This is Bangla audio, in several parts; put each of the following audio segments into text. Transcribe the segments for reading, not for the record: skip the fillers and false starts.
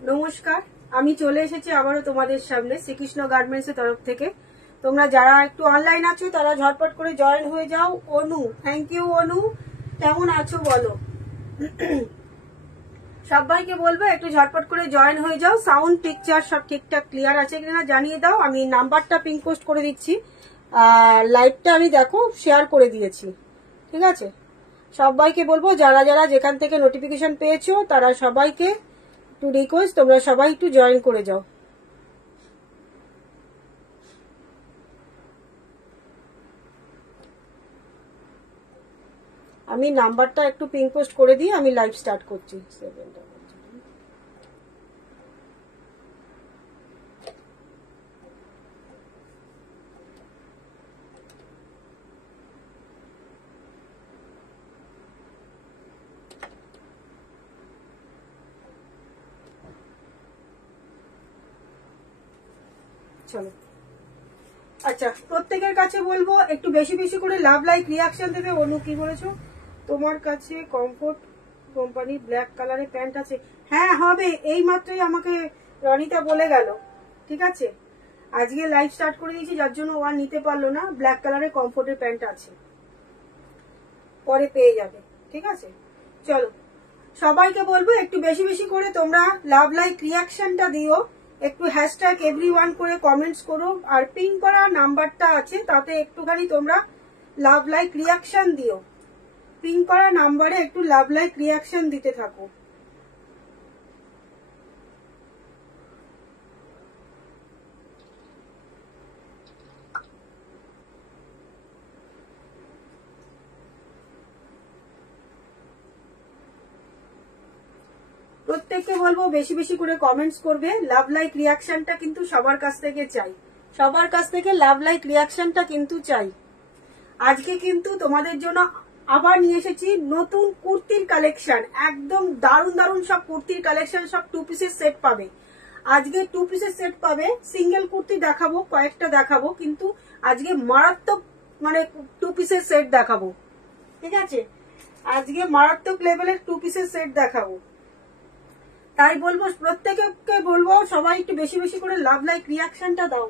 নমস্কার, আমি চলে এসেছি আবারও তোমাদের সামনে শ্রীকৃষ্ণ গার্মেন্টস এর তরফ থেকে। তোমরা যারা একটু অনলাইন আছো তারা ঝটপট করে জয়েন হয়ে যাও। অনু, থ্যাংক ইউ। অনু, কেমন আছো বলো? সবাইকে বলবো একটু ঝটপট করে জয়েন হয়ে যাও। সাউন্ড পিকচার সব ঠিকঠাক ক্লিয়ার আছে কিনা জানিয়ে দাও। আমি নাম্বারটা পিন পোস্ট করে দিচ্ছি, লাইভটা আমি দেখো শেয়ার করে দিয়েছি, ঠিক আছে? সবাইকে বলবো যারা যারা যেখান থেকে নোটিফিকেশন পেয়েছো তারা সবাইকে একটু রিকোয়েস্ট, তোমরা সবাই একটু জয়েন করে যাও। আমি নাম্বারটা একটু পিন পোস্ট করে দিয়ে আমি লাইভ স্টার্ট করছি। চলো, আচ্ছা, প্রত্যেকের কাছে বলবো একটু বেশি বেশি করে লাভ লাইক রিয়াকশন দেবে। অনু কি বলেছো? তোমার কাছে কমফোর্ট কোম্পানি ব্ল্যাক কালারের প্যান্ট আছে? হ্যাঁ হবে, এই মাত্রই আমাকে রনিতা বলে গেল, ঠিক আছে? আজকে লাইভ স্টার্ট করে দিয়েছি যার জন্য ও আর নিতে পারলো না। ব্ল্যাক কালারের কমফোর্টের প্যান্ট আছে, পরে পেয়ে যাবে, ঠিক আছে? চলো, সবাইকে বলবো একটু বেশি বেশি করে তোমরা লাভ লাইক রিয়াকশনটা দিও। একটু হ্যাশট্যাগ এভরিওয়ান করে কমেন্টস করো, আর পিন করা নাম্বারটা আছে তাতে একটুখানি তোমরা লাভ লাইক রিয়াকশন দিও। পিন করা নাম্বারে একটু লাভ লাইক রিয়াকশন দিতে থাকো। প্রত্যেককে বলবো বেশি বেশি করে কমেন্টস করবে। লাভ লাইক রিয়াকশনটা কিন্তু সবার কাছ থেকে চাই, সবার কাছ থেকে লাভ লাইক রিয়াকশনটা কিন্তু চাই। আজকে কিন্তু তোমাদের জন্য আবার নিয়ে এসেছি নতুন কুর্তির কালেকশন। একদম দারুণ দারুণ সব কুর্তির কালেকশন, সব 2 পিসের সেট পাবে। আজকে 2 পিসের সেট পাবে। সিঙ্গেল কুর্তি দেখাবো, কয়েকটা দেখাবো, কিন্তু আজকে মারাত্মক মানে 2 পিসের সেট দেখাবো, ঠিক আছে? আজকে মারাত্মক লেভেলের 2 পিসের সেট দেখাবো। তাই বলবো প্রত্যেককে বলবো সবাই একটু বেশি বেশি করে লাভ লাইক রিয়াকশনটা দাও।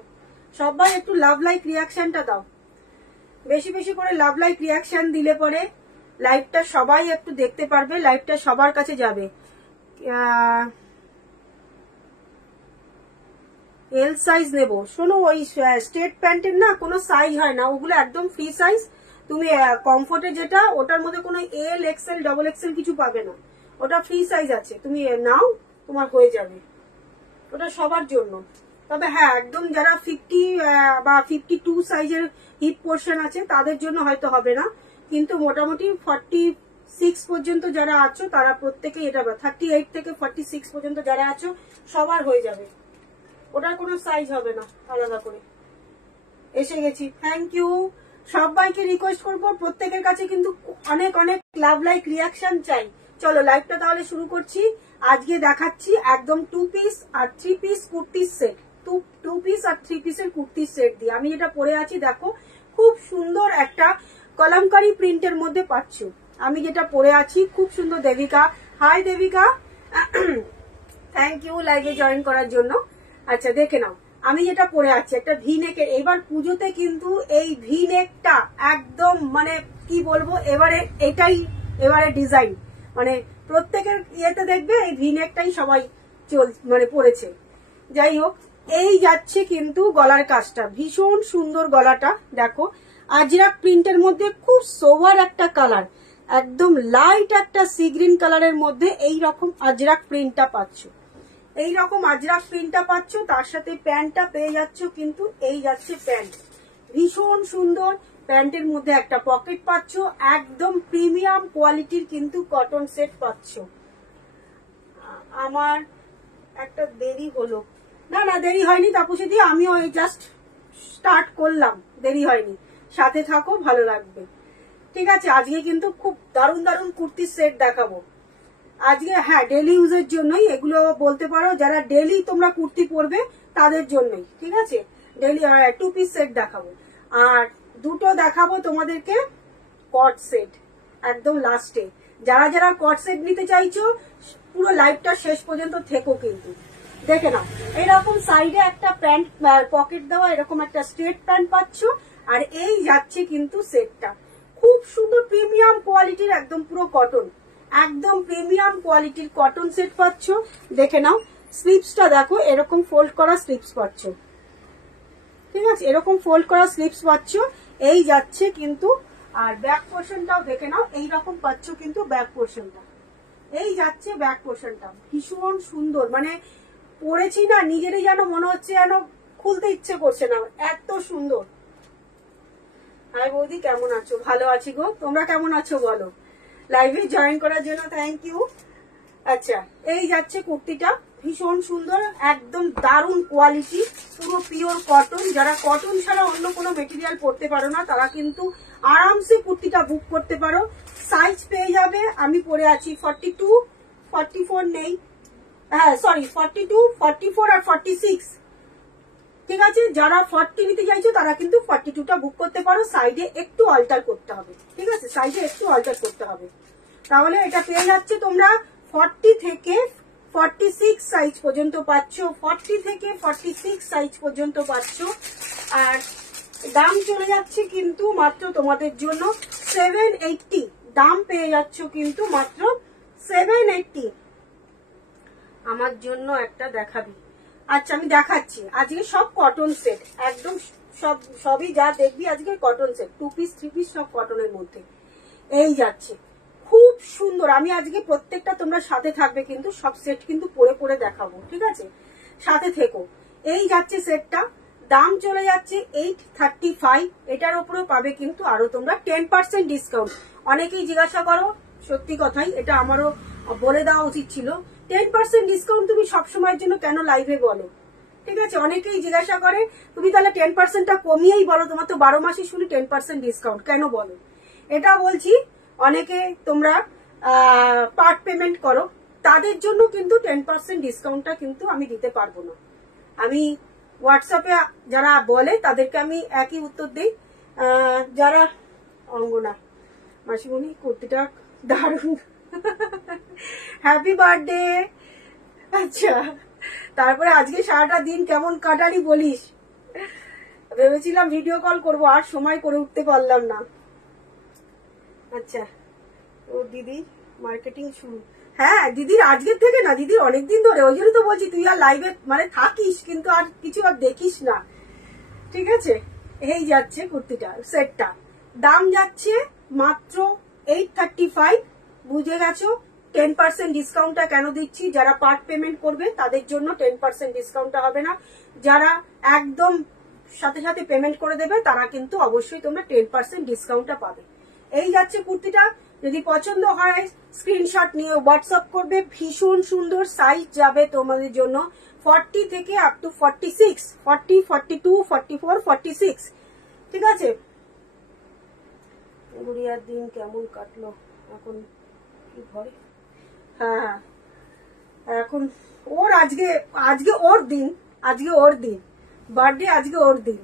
সবাই একটু লাভ লাইক রিয়াকশনটা দাও। বেশি বেশি করে লাভ লাইক রিয়াকশন দিলে পরে লাইভটা সবাই একটু দেখতে পারবে, লাইভটা সবার কাছে যাবে। এল সাইজ নেব? শোনো, ওই স্ট্রেট প্যান্টের না কোনো সাইজ হয় না, ওগুলো একদম ফ্রি সাইজ। তুমি কমফোর্টে যেটা, ওটার মধ্যে কোনো এল এক্সেল ডবল এক্সেল কিছু পাবে না, ওটা ফ্রি সাইজ আছে। তুমি নাও, তোমার হয়ে যাবে, ওটা সবার জন্য। তবে হ্যাঁ, একদম যারা 50 বা 52 সাইজের হিপ পোর্শন আছে তাদের জন্য হয়তো হবে না, কিন্তু মোটামুটি 46 পর্যন্ত যারা আছো তারা প্রত্যেকে এটা, 38 থেকে 46 পর্যন্ত যারা আছো সবার হয়ে যাবে, ওটার কোনো সাইজ হবে না আলাদা করে। এসে গেছি, থ্যাংক ইউ। সবাইকে রিকোয়েস্ট করবো, প্রত্যেকের কাছে কিন্তু অনেক অনেক লাভ লাইক রিয়াকশন চাই। চলো লাইভটা তাহলে শুরু করছি। আজকে দেখাচ্ছি একদম 2 পিস আর 3 পিস কুর্তির সেট। 2 পিস আর 3 পিসের কুর্তির সেট দিয়ে আমি যেটা পরে আছি দেখো, খুব সুন্দর একটা কলমকারি প্রিন্টের মধ্যে পাচ্ছ। আমি যেটা পরে আছি খুব সুন্দর। Debika, hi Debika, thank you লাইভে জয়েন করার জন্য। আচ্ছা দেখে নাও, আমি যেটা পরে আছি একটা ভি নেকের। এবার পুজোতে কিন্তু এই ভি নেকটা একদম মানে কি বলবো, এবারে এটাই এবারে ডিজাইন, মানে প্রত্যেকের ইয়েতে দেখবে এই ভি নেকটাই সবাই মানে পরেছে। যাই হোক, এই যাচ্ছে কিন্তু গলার কাজটা ভীষণ সুন্দর। গলাটা দেখো, আজরাক প্রিন্টের মধ্যে খুব সোভার একটা কালার, একদম লাইট একটা সি গ্রিন কালারের মধ্যে এই রকম আজরাক প্রিন্টটা পাচ্ছ। এই রকম আজরাক প্রিন্টটা পাচ্ছ, তার সাথে প্যান্টটা পেয়ে যাচ্ছ কিন্তু এই যাচ্ছে প্যান্ট, ভীষণ সুন্দর। প্যান্টের মধ্যে একটা পকেট পাচ্ছ, একদম প্রিমিয়াম কোয়ালিটির কিন্তু কটন সেট পাচ্ছ। আমার একটা দেরি হলো, না না দেরি হয়নি তাপসী দি, আমিও এই জাস্ট স্টার্ট করলাম, দেরি হয়নি। সাথে থাকো, ভালো লাগবে, ঠিক আছে? আজকে কিন্তু খুব দারুণ দারুণ কুর্তির সেট দেখাবো আজকে। হ্যাঁ, ডেলি ইউজের জন্যই এগুলো বলতে পারো, যারা ডেলি তোমরা কুর্তি পরবে তাদের জন্যই, ঠিক আছে? ডেলি 2 পিস সেট দেখাবো, আর দুটো দেখাবো তোমাদেরকে কট সেট একদম লাস্টে। যারা যারা কট সেট নিতে চাইছো পুরো লাইভটা শেষ পর্যন্ত থেকো কিন্তু দেখে নাও। এরকম সাইডে একটা প্যান্ট পকেট দেওয়া এরকম একটা স্ট্রেট প্যান্ট পাচ্ছ। আর এই যাচ্ছে কিন্তু সেটটা খুব সুন্দর প্রিমিয়াম কোয়ালিটির, একদম পুরো কটন, একদম প্রিমিয়াম কোয়ালিটির কটন সেট পাচ্ছ। দেখে নাও স্লিপসটা দেখো, এরকম ফোল্ড করা স্লিপস পাচ্ছ, ঠিক আছে, এরকম ফোল্ড করা স্লিপস পাচ্ছ। এই যাচ্ছে কিন্তু, আর ব্যাক পোর্শনটাও দেখে নাও, এইরকম পাচ্ছ কিন্তু ব্যাক পোর্শনটা, এই যাচ্ছে ব্যাক পোর্শনটা ভীষণ সুন্দর, মানে পরেছি না নিজেরই যেন মনে হচ্ছে যেন খুলতে ইচ্ছে করছে না, এত সুন্দর। হাই বৌদি, কেমন আছো? ভালো আছি গো, তোমরা কেমন আছো বলো? লাইভে জয়েন করার জন্য থ্যাংক ইউ। আচ্ছা, এই যাচ্ছে কুর্তিটা ভীষণ সুন্দর, একদম দারুণ কোয়ালিটি, পুরো পিওর কটন। যারা কটন ছাড়া অন্য কোনো মেটেরিয়াল পরতে পারো না তারা কিন্তু আরামসে কুর্তিটা বুক করতে পারো। সাইজ পেয়ে যাবে, আমি পরে আছি 42, 44 নেই, হ্যাঁ সরি 42, 44 আর 46, ঠিক আছে। যারা 40 নিতে চাইছো তারা কিন্তু 42টা বুক করতে পারো, সাইডে একটু অল্টার করতে হবে, ঠিক আছে, সাইডে একটু অল্টার করতে হবে। তাহলে এটা পেয়ে যাচ্ছে তোমরা 40 থেকে 46 সাইজ পর্যন্ত পাচ্ছ, 40 থেকে 46 সাইজ পর্যন্ত পাচ্ছ। আর দাম চলে যাচ্ছে কিন্তু মাত্র তোমাদের জন্য 780, দাম পেয়ে যাচ্ছ কিন্তু মাত্র 780। আমার জন্য একটা দেখাবি? আচ্ছা আমি দেখাচ্ছি, আজকে সব কটন সেট, একদম সবই যা দেখবি আজকে কটন সেট, 2 পিস 3 পিস সব কটনের মধ্যে। এই যাচ্ছে খুব সুন্দর, আমি আজকে প্রত্যেকটা তোমরা সাথে থাকবে কিন্তু, সব সেট কিন্তু পরে পরে দেখাবো, ঠিক আছে, সাথে থেকো। এই যাচ্ছে সেটটা, দাম চলে যাচ্ছে 835, এটার উপরেও পাবে কিন্তু আরো তোমরা 10% ডিসকাউন্ট। অনেকেই জিজ্ঞাসা করো, সত্যি কথাই এটা আমারও বলে দেওয়া উচিত ছিল, 10% ডিসকাউন্ট তুমি সবসময়ের জন্য কেন লাইভে বলো, ঠিক আছে, অনেকেই জিজ্ঞাসা করে তুমি তাহলে 10%টা কমিয়েই বলো, তোমার তো 12 মাসই শুনি 10% ডিসকাউন্ট কেন বলো। এটা বলছি অনেকে তোমরা পার্ট পেমেন্ট করো, তাদের জন্য কিন্তু 10% ডিসকাউন্টটা কিন্তু আমি দিতে পারবো না। আমি হোয়াটসঅ্যাপে যারা বলে তাদেরকে আমি একই উত্তর দিই, যারা অঙ্গনা মাসিমণি কুর্তিটা দারুণ, হ্যাপি বার্থডে। আচ্ছা, তারপরে আজকে সারাটা দিন কেমন কাটালি বলিস? ভেবেছিলাম ভিডিও কল করবো, আর সময় করে উঠতে পারলাম না। আচ্ছা, ও দিদি মার্কেটিং শুরু, হ্যাঁ দিদির আজকের থেকে না, দিদির অনেকদিন ধরে, ওই জন্য তো বলছি তুই আর লাইভে মানে থাকিস কিন্তু আর কিছু আর দেখিস না, ঠিক আছে। এই যাচ্ছে কুর্তিটা সেটটা, দাম যাচ্ছে মাত্র 835, বুঝে গেছো। 10% ডিসকাউন্টটা কেন দিচ্ছি, যারা পার্ট পেমেন্ট করবে তাদের জন্য 10% ডিসকাউন্টটা হবে না, যারা একদম সাথে সাথে পেমেন্ট করে দেবে তারা কিন্তু অবশ্যই তোমরা 10% ডিসকাউন্টটা পাবে। এই যাচ্ছে কুর্তিটা, যদি পছন্দ হয় স্ক্রিনশট নিয়ে হোয়াটসঅ্যাপ করবে, ভীষণ সুন্দর সাইজ যাবে তোমাদের জন্য 40 থেকে আপ টু 46, 40, 42, 44, 46, ঠিক আছে। গুড়িয়ার দিন কেমন কাটলো এখন কি ঘরে? হ্যাঁ এখন ওর আজকে ওর দিন, আজকে ওর দিন বার্থডে, আজকে ওর দিন।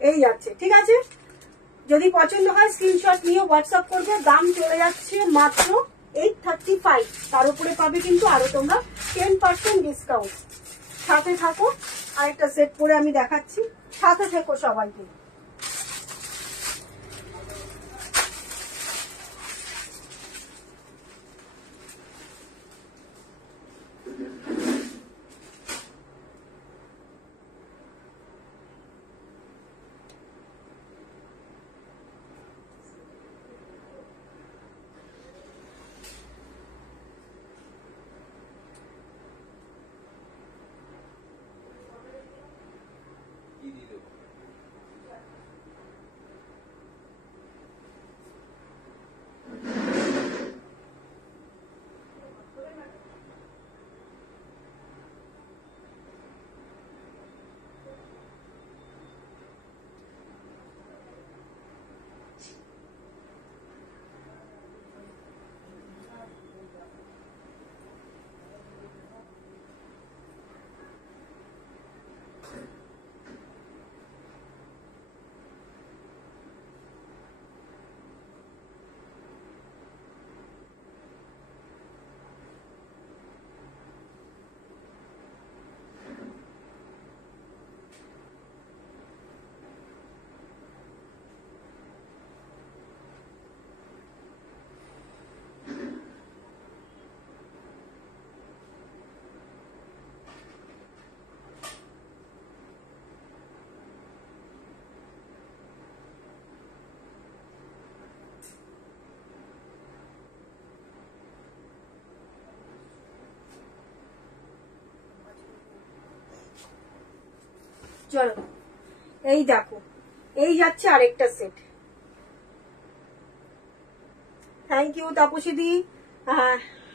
এই যাচ্ছে, ঠিক আছে, যদি পছন্দ হয় স্ক্রিনশট নিয়ে হোয়াটসঅ্যাপ করবে। দাম চলে যাচ্ছে মাত্র 835, তার উপরে পাবে কিন্তু আরো তোমরা 10% ডিসকাউন্ট। সাথে থাকো, আরেকটা সেট পরে আমি দেখাচ্ছি, সাথে থেকো সবাইকে। চলো এই দেখো, এই যাচ্ছে আরেকটা সেট। থ্যাংক ইউ তাপসীদি।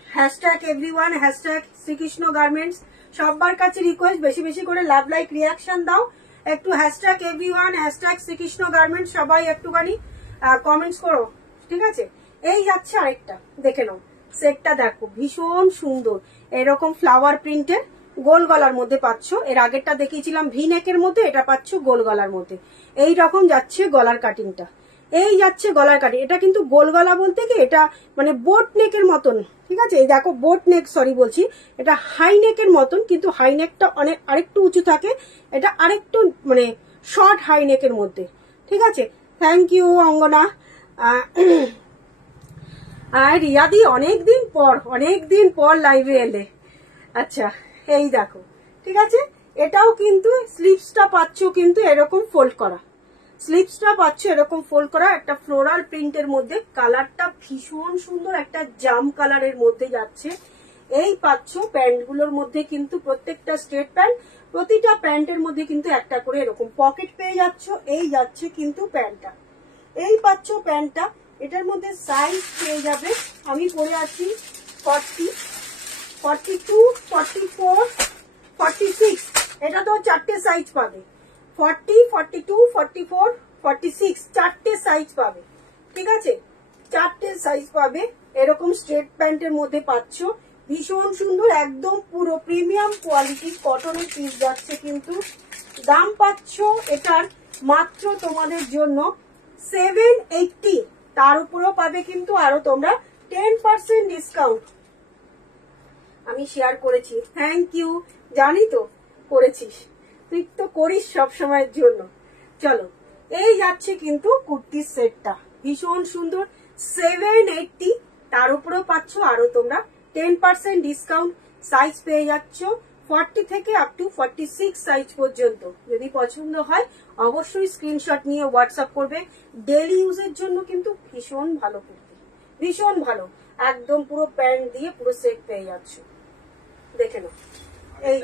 Hashtag everyone, hashtag Shrikrishna garments. সবার কাছে রিকোয়েস্ট, বেশি বেশি করে লাভ লাইক রিয়াকশন দাও। একটু hashtag everyone, hashtag Shrikrishna garments সবাই একটুখানি কমেন্টস করো, ঠিক আছে? এই যাচ্ছে আরেকটা, দেখে নাও সেটটা, দেখো ভীষণ সুন্দর। এরকম ফ্লাওয়ার প্রিন্টের গোল গলার মধ্যে পাচ্ছ। এর আগেরটা দেখিয়েছিলাম ভি নেকের মধ্যে, এটা পাচ্ছ গোল গলার মধ্যে। এই রকম যাচ্ছে গলার কাটিংটা, এই যাচ্ছে গলার কাটিং। এটা কিন্তু গোল গলা বলতে কি, এটা মানে বোট নেকের মতন, ঠিক আছে? এই দেখো বোট নেক, সরি বলছি, এটা হাই নেকের মতন, কিন্তু হাই নেকটা অনেক আরেকটু উঁচু থাকে, এটা আরেকটু মানে শর্ট হাই নেকের মধ্যে, ঠিক আছে? থ্যাংক ইউ অঙ্গনা। আর রিয়াদি অনেকদিন পর লাইভে এলে। আচ্ছা এই দেখো, ঠিক আছে? এটাও কিন্তু স্লিভসটা পাচ্ছ কিন্তু এরকম ফোল্ড করা, স্লিভসটা পাচ্ছ এরকম ফোল্ড করা, একটা ফ্লোরাল প্রিন্টের মধ্যে। কালারটা ভীষণ সুন্দর, একটা জাম কালারের মধ্যে যাচ্ছে। এই পাচ্ছ প্যান্টগুলোর মধ্যে কিন্তু প্রত্যেকটা স্ট্রেট প্যান্ট, প্রতিটা প্যান্টের মধ্যে কিন্তু একটা করে এরকম পকেট পেয়ে যাচ্ছ। এই যাচ্ছে কিন্তু প্যান্টটা, এই পাচ্ছ প্যান্টটা। এটার মধ্যে সাইজ পেয়ে যাবে, আমি পরে আছি 40, 42, 44, 46। এটা তো চারটে সাইজ পাবে, 40, 42, 44, 46, চারটে সাইজ পাবে, ঠিক আছে? চারটে সাইজ পাবে। এরকম স্ট্রেট প্যান্টের মধ্যে পাচ্ছ, ভীষণ সুন্দর, একদম পুরো প্রিমিয়াম কোয়ালিটি কটনের পিস যাচ্ছে কিন্তু। দাম পাচ্ছ এটার মাত্র তোমাদের জন্য 780, তার উপরেও পাবে কিন্তু আরো তোমরা 10% ডিসকাউন্ট। আমি শেয়ার করেছি, থ্যাংক ইউ, জানি তো করেছিস, তুই তো করিস সব সময়ের জন্য। চলো এই যাচ্ছে কিন্তু কুর্তির সেটটা, ভীষণ সুন্দর, 780, তার উপরেও পাচ্ছ আরো তোমরা 10% ডিসকাউন্ট। সাইজ পেয়ে যাচ্ছ 40 থেকে আপ টু 46 সাইজ পর্যন্ত। যদি পছন্দ হয় অবশ্যই স্ক্রিনশট নিয়ে হোয়াটসঅ্যাপ করবে। ডেইলি ইউজের জন্য কিন্তু ভীষণ ভালো কুর্তি, ভীষণ ভালো, একদম পুরো প্যান্ট দিয়ে পুরো সেট পেয়ে যাচ্ছ, দেখে নাও। এই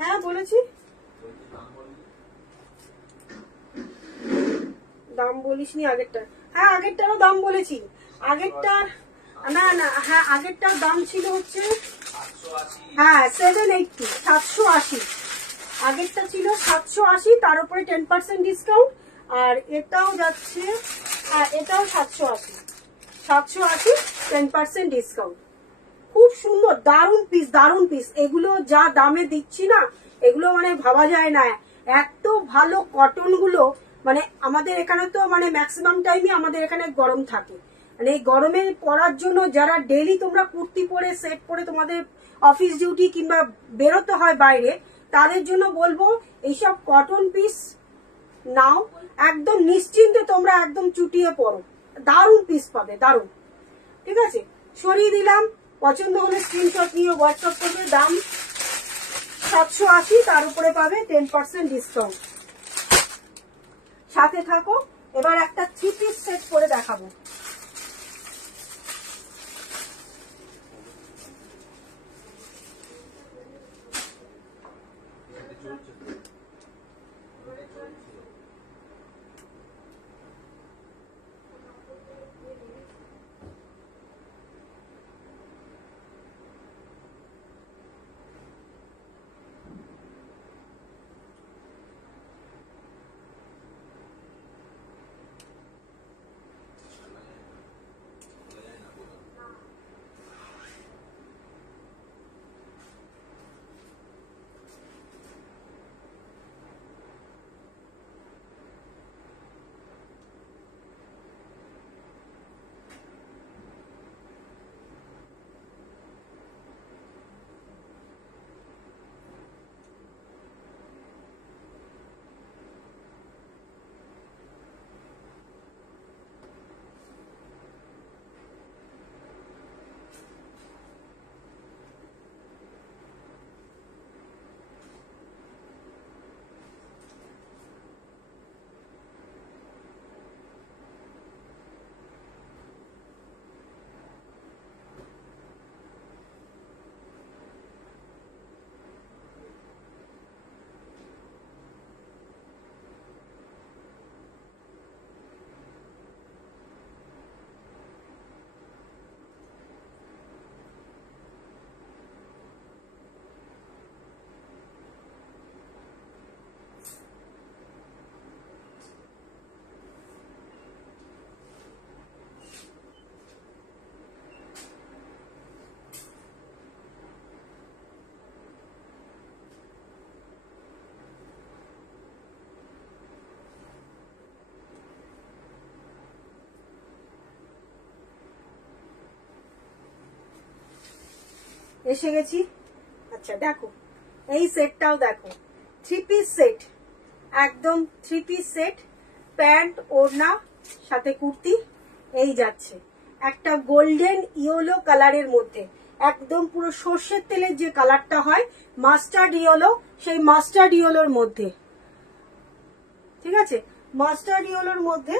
হ্যাঁ বলেছি, দাম বলিসনি আগেরটা? হ্যাঁ আগেরটারও দাম বলেছি, আগেরটা না না, হ্যাঁ আগেরটার দাম ছিল হচ্ছে হ্যাঁ 780, 780। আগেরটা ছিল 780, তার উপরে 10% ডিসকাউন্ট। আর এটাও যাচ্ছে, হ্যাঁ এটাও 780, 780, 10% ডিসকাউন্ট। খুব সুন্দর, দারুন পিস, দারুন পিস। এগুলো যা দামে দিচ্ছি না, এগুলো মানে ভাবা যায় না, এত ভালো কটন গুলো। মানে আমাদের এখানে তো মানে ম্যাক্সিমাম টাইমই আমাদের এখানে গরম থাকে, মানে এই গরমে পরার জন্য যারা ডেইলি তোমরা কুর্তি পরে সেট পরে তোমাদের অফিস ডিউটি কিংবা বেরোতে হয় বাইরে, তাদের জন্য বলবো এইসব কটন পিস নাও, একদম নিশ্চিন্তে তোমরা একদম চুটিয়ে পরো, দারুন পিস পাবে, দারুন, ঠিক আছে? সরিয়ে দিলাম, পছন্দ হলে স্ক্রিনশট নিয়ে হোয়াটসঅ্যাপ করবে। দাম 780, তার উপরে পাবে 10% ডিসকাউন্ট। সাথে থাকো। এবার একটা 3 পিস সেট করে দেখাবো। এসে গেছি। আচ্ছা দেখো এই সেটটাও দেখো, 3 পিস সেট, একদম 3 পিস সেট, প্যান্ট ওড়না সাথে কুর্তি। এই যাচ্ছে একটা গোল্ডেন ইয়েলো কালারের মধ্যে, একদম পুরো সর্ষের তেলের যে কালারটা হয় মাস্টার্ড ইয়েলো, সেই মাস্টার্ড ইয়েলোর মধ্যে, ঠিক আছে, মাস্টার্ড ইয়েলোর মধ্যে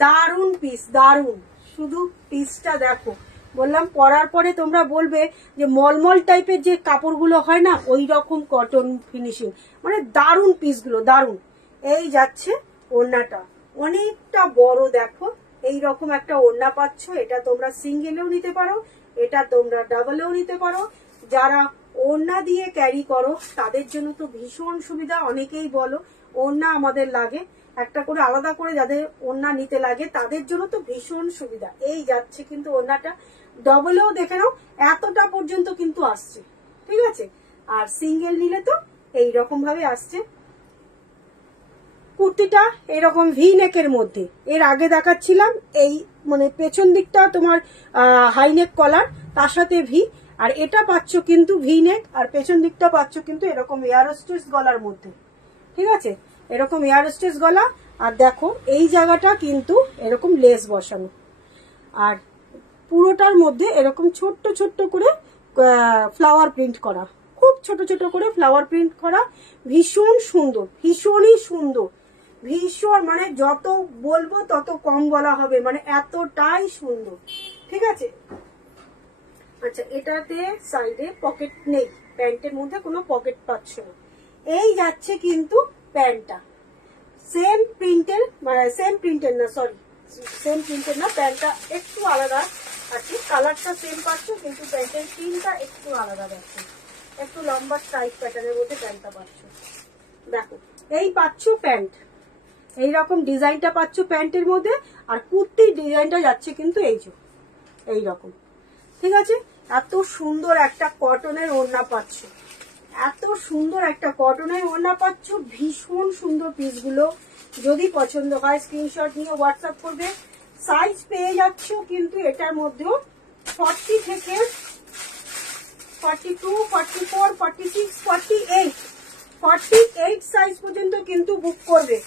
দারুন পিস, দারুন। শুধু পিসটা দেখো, বললাম পরার পরে তোমরা বলবে যে মলমল টাইপের যে কাপড়গুলো হয় না, ওই রকম কটন ফিনিশিং, মানে দারুন পিসগুলো, দারুন। এই যাচ্ছে ওড়নাটা, অনেকটা বড় দেখো, এই রকম একটা ওড়না পাচ্ছ। এটা তোমরা সিঙ্গেলেও নিতে পারো, এটা তোমরা ডাবলেও নিতে পারো। যারা ওড়না দিয়ে ক্যারি করো তাদের জন্য তো ভীষণ সুবিধা। অনেকেই বলো ওড়না আমাদের লাগে, একটা করে আলাদা করে যাদের ওড়না নিতে লাগে তাদের জন্য তো ভীষণ সুবিধা। এই যাচ্ছে কিন্তু ওড়নাটা, ডবলেও দেখে নাও এতটা পর্যন্ত কিন্তু আসছে, ঠিক আছে। আর সিঙ্গেল নিলে তো এইরকম ভাবে আসছে। কুর্তিটা এরকম ভি নেকের মধ্যে, এর আগে দেখাচ্ছিলাম এই মানে পেছন দিকটা তোমার হাইনেক কলার, তার সাথে ভি, আর এটা পাচ্ছ কিন্তু ভি নেক, আর পেছন দিকটা পাচ্ছ কিন্তু এরকম এয়ার স্ট্রেস গলার মধ্যে, ঠিক আছে, এরকম এয়ার স্ট্রেস গলা। আর দেখো এই জায়গাটা কিন্তু এরকম লেস বসানো, আর পুরোটার মধ্যে এরকম ছোট্ট ছোট্ট করে ফ্লাওয়ার প্রিন্ট করা, খুব ছোট ছোট করে ফ্লাওয়ার প্রিন্ট করা, ভীষণ সুন্দর, ভীষণই সুন্দর, ভীষণ, মানে যত বলবো তত কম বলা হবে, মানে এতটাই সুন্দর, ঠিক আছে। আচ্ছা এটাতে সাইডে পকেট নেই, প্যান্টের মধ্যে কোনো পকেট পাচ্ছ না। এই যাচ্ছে কিন্তু প্যান্টটা, সেম প্রিন্টের, মানে সেম প্রিন্টের না, সরি সেম প্রিন্টের না, প্যান্টটা একটু আলাদা আছে, কালারটা সেম পাচ্ছ কিন্তু প্যান্টের প্রিন্টটা একটু আলাদা দেখো, একটু লম্বা স্ট্রাইপ প্যাটার্নের মধ্যে প্যান্টটা পাচ্ছ। দেখো এই পাচ্ছ প্যান্ট, এইরকম ডিজাইনটা পাচ্ছ প্যান্টের মধ্যে, আর কুর্তির ডিজাইনটা যাচ্ছে কিন্তু এই যে এইরকম, ঠিক আছে। এত সুন্দর একটা কটনের ওড়না পাচ্ছ, এত সুন্দর একটা কটনের ওড়না পাচ্ছ, ভীষণ সুন্দর পিসগুলো। যদি পছন্দ হয় স্ক্রিনশট নিয়ে হোয়াটসঅ্যাপ করবে। সাইজ পেয়ে যাচ্ছ কিন্তু এটার মধ্যেও 40 থেকে 42, 44, 46, 48, 48 সাইজ পর্যন্ত কিন্তু বুক করবে,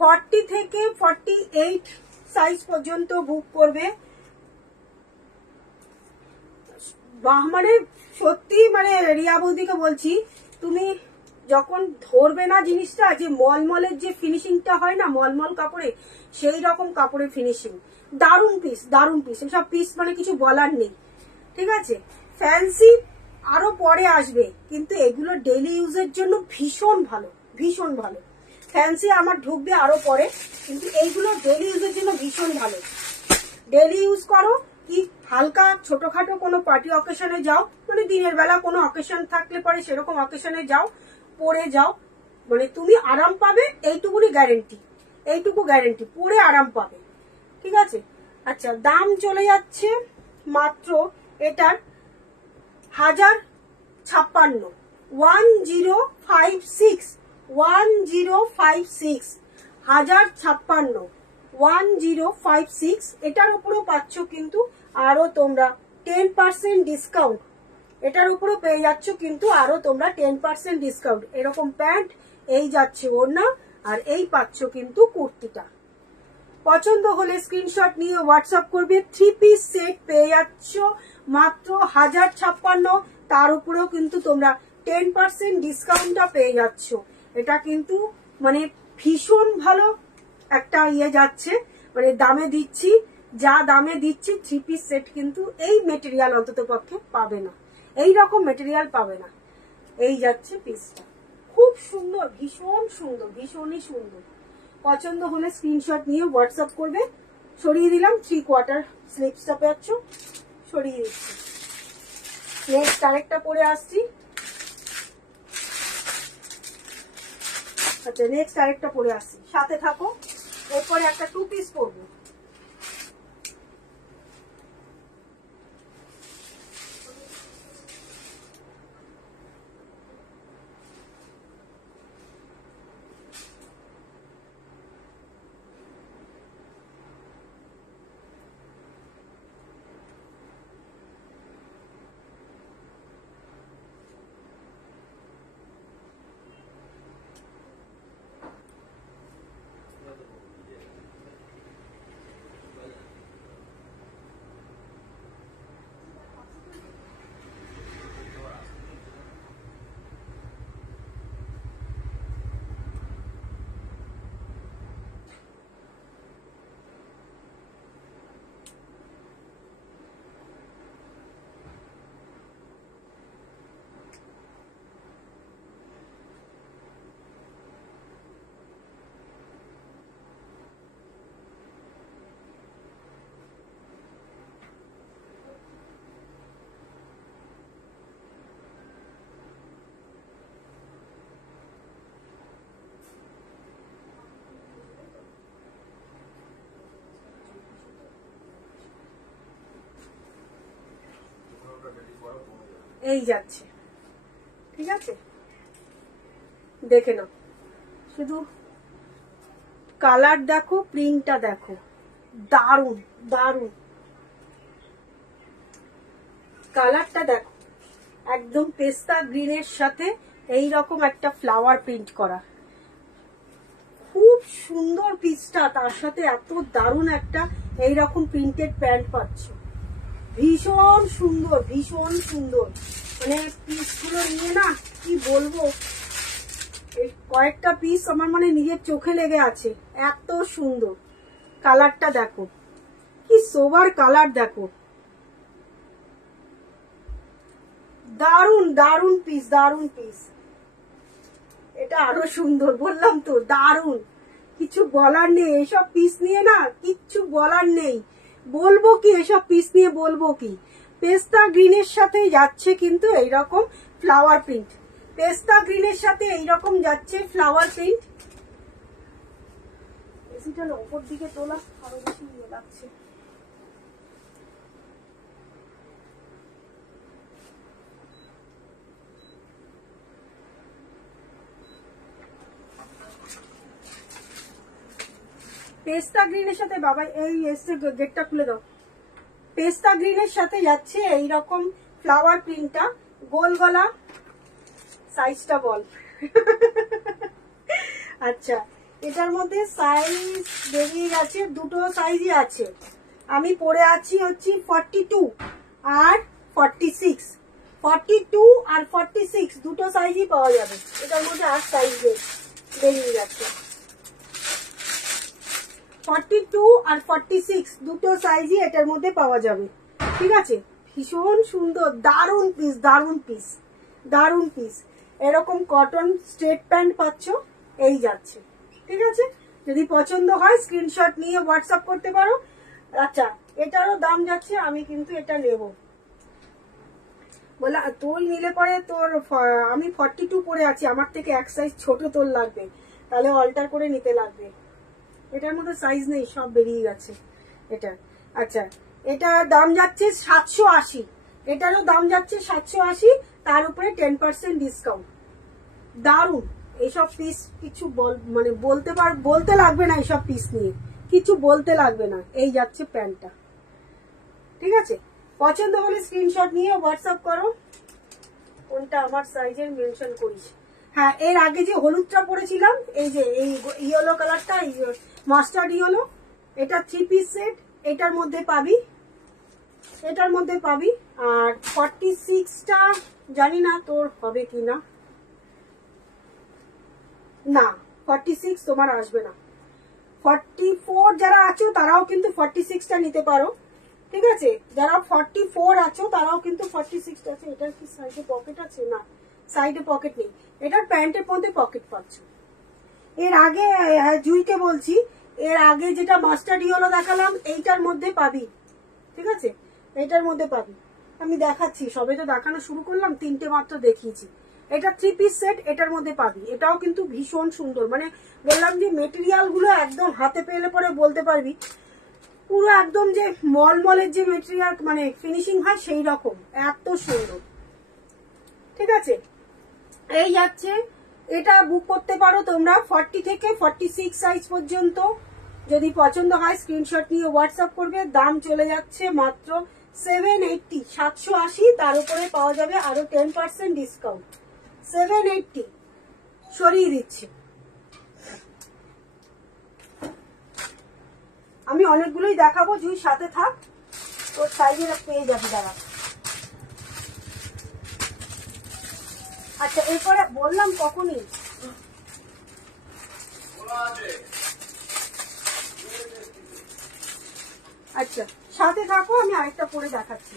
40 থেকে 48 সাইজ পর্যন্ত বুক করবে। মানে সত্যি, মানে রিয়া বৌদিকে বলছি, তুমি যখন ধরবে না জিনিসটা, যে মলমলের যে ফিনিশিংটা হয় না মলমল কাপড়ে, সেই রকম কাপড়ের ফিনিশিং, দারুন পিস, দারুন পিস, এসব পিস মানে কিছু বলার নেই, ঠিক আছে। ফ্যান্সি আরো পরে আসবে, কিন্তু এগুলো ডেইলি ইউজের জন্য ভীষণ ভালো, ভীষণ ভালো। ফ্যান্সি আমার ঢুকবে আরো পরে, কিন্তু এইগুলো ডেইলি ইউজের জন্য ভীষণ ভালো। ডেইলি ইউজ করো, কি হালকা ছোটখাটো কোনো পার্টি অকেশনে যাও, মানে দিনের বেলা কোনো অকেশন থাকলে পরে সেরকম অকেশনে যাও, পরে যাও, মানে তুমি আরাম পাবে, এইটুকুনি গ্যারেন্টি, এইটুকু গ্যারেন্টি, পরে আরাম পাবে, ঠিক আছে। আচ্ছা দাম চলে যাচ্ছে মাত্র এটার 1056, 1056, 1056, 1056, 1056। এটার উপরও পাচ্ছ কিন্তু আরো তোমরা 10% ডিসকাউন্ট, এটার উপরও পেয়ে যাচ্ছ কিন্তু আরো তোমরা 10% ডিসকাউন্ট। এরকম প্যান্ট, এই যাচ্ছে ওড়না, আর এই পাচ্ছ কিন্তু কুর্তিটা। পছন্দ হলে স্ক্রিনশট নিয়ে হোয়াটসঅ্যাপ করবে। 3 পিস সেট পেয়ে যাচ্ছ মাত্র 1056, তার উপরেও কিন্তু তোমরা 10% ডিসকাউন্টটা পেয়ে যাচ্ছ। এটা কিন্তু মানে ভীষণ ভালো একটা ইয়ে যাচ্ছে, মানে দামে দিচ্ছি, যা দামে দিচ্ছি 3 পিস সেট কিন্তু এই মেটেরিয়াল অন্তত পক্ষে পাবে না, এই রকম মেটেরিয়াল পাবে না। এই যাচ্ছে পিসটা, খুব সুন্দর, ভীষণ সুন্দর, ভীষণই সুন্দর। পছন্দ হলে স্ক্রিনশট নিয়ে হোয়াটসঅ্যাপ করবে। সরিয়ে দিলাম 3/4 স্লিপসটা পাচ্ছ, সরিয়ে দিচ্ছি। নেক্সট আরেকটা পরে আসছি। আচ্ছা নেক্সট আরেকটা পরে আসছি, সাথে থাকো। এরপরে একটা 2 পিস পরবো। এই যাচ্ছে, ঠিক আছে? দেখে নাও, শুধু কালার দেখো, প্রিন্টটা দেখো, দারুন দারুন। কালারটা দেখো, একদম পেস্তা গ্রিনের সাথে এই রকম একটা ফ্লাওয়ার প্রিন্ট করা, খুব সুন্দর পিসটা। তার সাথে এত দারুন একটা এইরকম প্রিন্টেড প্যান্ট পাচ্ছ, ভীষণ সুন্দর, ভীষণ সুন্দর। মানে পিসগুলো নিয়ে না কি বলবো, এই কয়েকটা পিস আমার মানে নিজের চোখে লেগে আছে, এত সুন্দর। কালারটা দেখো, কি সোবার কালার দেখো, দারুন দারুন পিস, দারুন পিস। এটা আরো সুন্দর, বললাম তো দারুন, কিছু বলার নেই এসব পিস নিয়ে, না কিচ্ছু বলার নেই। বলবো কি এসব পিস নিয়ে, বলবো কি? পেস্তা গ্রিনের সাথে যাচ্ছে কিন্তু এইরকম ফ্লাওয়ার প্রিন্ট, পেস্তা গ্রিনের সাথে এইরকম যাচ্ছে ফ্লাওয়ার প্রিন্ট। এসিটা উপর দিকে তোলা, আরো বেশি ইয়ে লাগছে। পেস্তা গ্রিনের সাথে, বাবা এই এসে গেটটা খুলে দাও, পেস্তা গ্রিনের সাথে যাচ্ছে এইরকম ফ্লাওয়ার প্রিন্টটা, গোল গলা। সাইজটা বল। আচ্ছা, এটার মধ্যে সাইজ বেরিয়ে গেছে, দুটো সাইজই আছে। আমি পরে আছি হচ্ছে 42 আর 46, 42 আর 46 দুটো সাইজই পাওয়া যাবে এটার মধ্যে। আর সাইজ বেরিয়ে যাচ্ছে 42 আর 46 দুটো সাইজই এটার মধ্যে পাওয়া যাবে, ঠিক আছে? ভীষণ সুন্দর, দারুন পিস, দারুন পিস, দারুন পিস। এরকম কটন স্ট্রেট প্যান্ট পাচ্ছ, এই যাচ্ছে, ঠিক আছে? যদি পছন্দ হয় স্ক্রিনশট নিয়ে হোয়াটসঅ্যাপ করতে পারো। আচ্ছা, এটারও দাম যাচ্ছে, আমি কিন্তু এটা নেব। বলা তুই নিলে পরে তোর, আমি 42 পরে আছি, আমার থেকে এক সাইজ ছোট তোর লাগবে, তাহলে অল্টার করে নিতে লাগবে। এটার মধ্যে সাইজ নেই, সব বেরিয়ে গেছে এটা। আচ্ছা, এটা দাম যাচ্ছে 780, এটারও দাম যাচ্ছে 780, তার উপরে 10% ডিসকাউন্ট। দারুন এইসব পিস, কিছু মানে বলতে লাগবে না, এইসব পিস নিয়ে কিছু বলতে লাগবে না। এই যাচ্ছে প্যান্টটা, ঠিক আছে? পছন্দ হলে স্ক্রিনশট নিয়ে হোয়াটসঅ্যাপ করো, কোনটা আমার সাইজের মেনশন করিস। হ্যাঁ, এর আগে যে হলুদটা পরেছিলাম, এই যে এই ইয়েলো কালারটা, মাস্টার্ড ইয়েলো, এটা 3 পিস সেট, এটার মধ্যে পাবি, এটার মধ্যে পাবি। আর 46টা জানি না তোর হবে কিনা, না 46 তোমার আসবে না। 44 যারা আছো তারাও কিন্তু 46টা নিতে পারো, ঠিক আছে? যারা 44 আছো তারাও কিন্তু 46 আছে। এটার কি সাইডে পকেট আছে? না, সাইডে পকেট নেই, এটার প্যান্টের মধ্যে পকেট পাচ্ছ। এর আগে জুইকে বলছি, এর আগে যেটা মাস্টার্ড ইয়েলো দেখালাম এইটার মধ্যে পাবি, ঠিক আছে? এইটার মধ্যে পাবি, আমি দেখাচ্ছি, সবে তো দেখানো শুরু করলাম, 3টে মাত্র দেখিয়েছি। এটা 3 পিস সেট, এটার মধ্যে পাবি। এটাও কিন্তু ভীষণ সুন্দর, মানে বললাম যে মেটেরিয়াল গুলো একদম হাতে পেলে পরে বলতে পারবি পুরো একদম যে মলের যে মেটেরিয়াল মানে ফিনিশিং হয় সেই রকম, এত সুন্দর, ঠিক আছে? এই যাচ্ছে, এটা বুক করতে পারো তোমরা 40 থেকে 46 সাইজ পর্যন্ত। যদি পছন্দ হয় স্ক্রিনশট নিয়ে হোয়াটসঅ্যাপ করবে। দাম চলে যাচ্ছে মাত্র 780, 780, তার উপরে পাওয়া যাবে আরো 10% ডিসকাউন্ট। 780 সরিয়ে দিচ্ছি। আমি অনেকগুলোই দেখাবো, জুই সাথে থাক, তোর সাইজের পেয়ে যাবি দাঁড়া। আচ্ছা, এরপরে বললাম কখনই, আচ্ছা সাথে থাকো, আমি আরেকটা পরে দেখাচ্ছি।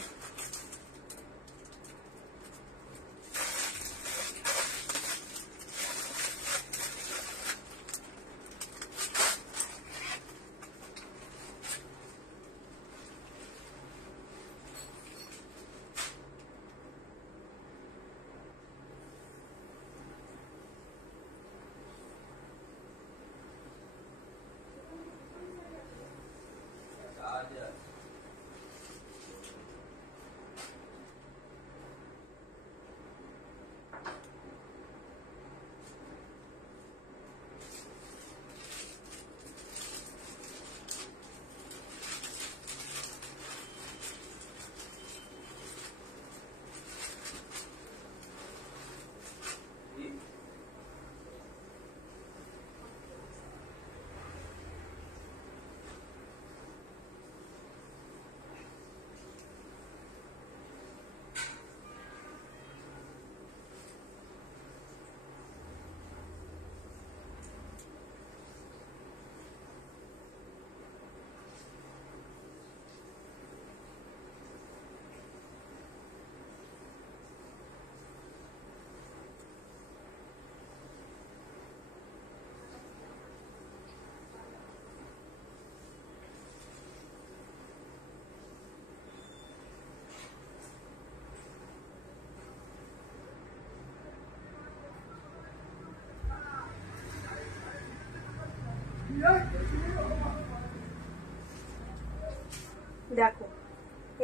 দেখো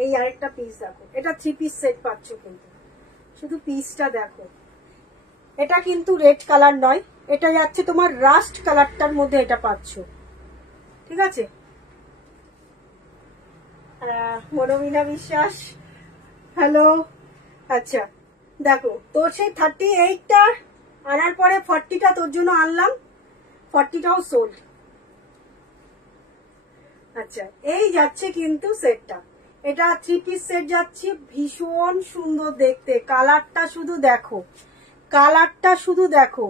এই আরেকটা পিস দেখো, এটা 3 পিস সেট পাচ্ছ, কিন্তু শুধু পিসটা দেখো। এটা কিন্তু রেড কালার নয়, এটা যাচ্ছে তোমার রাস্ট কালারটার মধ্যে এটা পাচ্ছ, ঠিক আছে। মনোমিনা বিশ্বাস, হ্যালো। আচ্ছা দেখো, তোর সেই 38টা আনার পরে 40টা তোর জন্য আনলাম, 40টাও সোল্ড। আচ্ছা এই যাচ্ছে কিন্তু সেটটা, এটা 3 পিস সেট যাচ্ছে, ভীষণ সুন্দর দেখতে। কালারটা শুধু দেখো, কালারটা শুধু দেখো।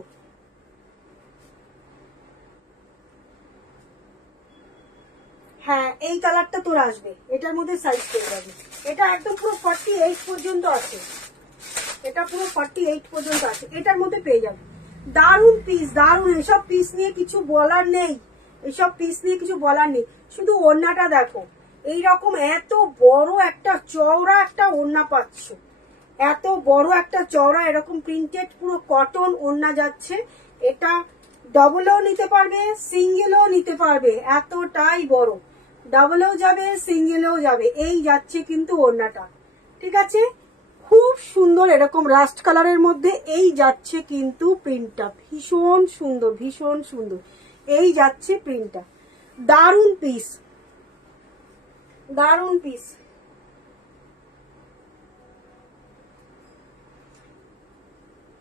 হ্যাঁ এই কালারটা তোর আসবে, এটার মধ্যে সাইজ পেয়ে যাবে। এটা একদম পুরো 48 পর্যন্ত আছে, এটা পুরো 48 পর্যন্ত আছে, এটার মধ্যে পেয়ে যাবে। দারুণ পিস, দারুণ। এসব পিস নিয়ে কিছু বলার নেই, এসব পিস নিয়ে কিছু বলার নেই। শুধু ওড়নাটা দেখো, এইরকম এত বড় একটা চওড়া একটা ওড়না পাচ্ছ, এত বড় একটা চওড়া এরকম প্রিন্টেড পুরো কটন ওড়না যাচ্ছে। এটা ডবলও নিতে পারবে, সিঙ্গেলও নিতে পারবে, এতটাই বড়। ডাবলও যাবে, সিঙ্গেলও যাবে। এই যাচ্ছে কিন্তু ওড়নাটা, ঠিক আছে। খুব সুন্দর এরকম রাস্ট কালারের মধ্যে এই যাচ্ছে কিন্তু প্রিন্টটা, ভীষণ সুন্দর, ভীষণ সুন্দর এই যাচ্ছে প্রিন্টটা। দারুণ পিস, দারুণ পিস।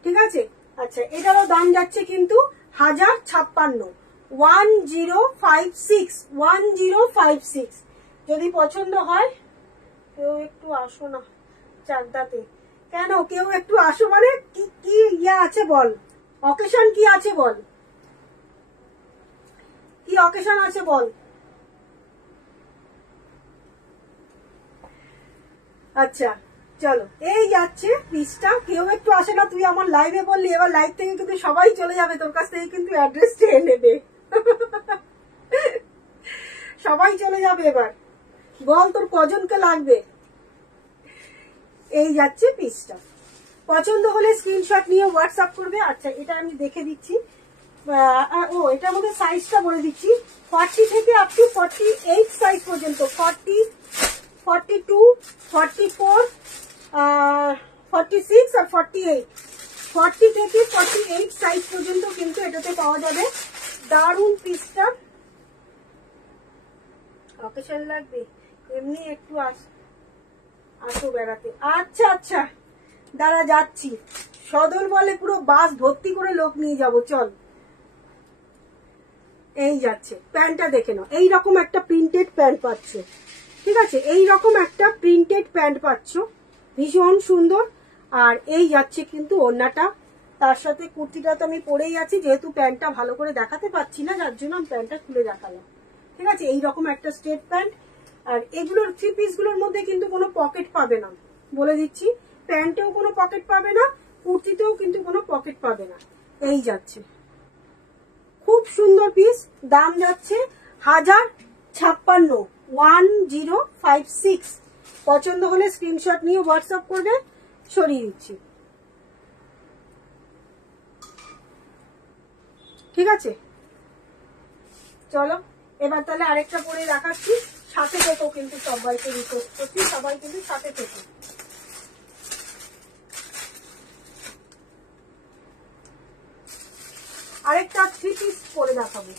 ঠিক আছে। আচ্ছা এটারও দাম যাচ্ছে কিন্তু 1056, 1056, 1056। যদি পছন্দ হয় কেউ একটু আসো না চাকদাতে। কেন কেউ একটু আসো মানে কি কি ইয়া আছে বল, অকেশন কি আছে বল, কি অকেশন আছে বল। আচ্ছা চলো এই যাচ্ছে পিসটা, কেউ একটু আসে না। তুই আমার লাইভে বললি, এবার লাইভ থেকে কিন্তু সবাই চলে যাবে, তোর কাছ থেকে কিন্তু অ্যাড্রেস চেয়ে নেবে। সবাই চলে যাবে এবার, বল তোর কজনকে লাগবে। এই যাচ্ছে পিসটা, পছন্দ হলে স্ক্রিনশট নিয়ে হোয়াটসঅ্যাপ করবে। আচ্ছা এটা আমি দেখে দিচ্ছি, ও এটার মধ্যে সাইজটা বলে দিচ্ছি। 40 থেকে আপ টু 48 সাইজ পর্যন্ত, 40, 42, 44, 46 আর 48, 40 থেকে 48 সাইজ পর্যন্ত কিন্তু এটাতে পাওয়া যাবে। দারুণ পিসটা। অকেশন লাগবে, এমনি একটু আসো বেড়াতে। আচ্ছা আচ্ছা দাঁড়া যাচ্ছি, সদল বলে পুরো বাস ভর্তি করে লোক নিয়ে যাব, চল। এই যাচ্ছে প্যান্টটা দেখে নাও, এইরকম একটা প্রিন্টেড প্যান্ট পাচ্ছ, ঠিক আছে। এইরকম একটা প্রিন্টেড প্যান্ট পাচ্ছ, ভীষণ সুন্দর। আর এই যাচ্ছে কিন্তু ওড়নাটা, তার সাথে কুর্তিটা তো আমি পরেই আছি, যেহেতু প্যান্টটা ভালো করে দেখাতে পাচ্ছি না যার জন্য আমি প্যান্টটা খুলে দেখালাম, ঠিক আছে। এইরকম একটা স্ট্রেট প্যান্ট। আর এগুলোর 3 পিস গুলোর মধ্যে কিন্তু কোনো পকেট পাবে না, বলে দিচ্ছি। প্যান্টেও কোনো পকেট পাবে না, কুর্তিতেও কিন্তু কোনো পকেট পাবে না। এই যাচ্ছে খুব সুন্দর পিস, দাম যাচ্ছে 1056, 1056। পছন্দ হলে স্ক্রিনশট নিয়ে হোয়াটসঅ্যাপ করবে, সরিয়ে দিচ্ছি, ঠিক আছে। চলো এবার তাহলে আরেকটা পরে দেখাচ্ছি, সাথে থেকো কিন্তু, সবাইকে রিকোয়েস্ট করছি, সবাই কিন্তু সাথে থেকো। আরেকটা 3 পিস পরে দেখাবো।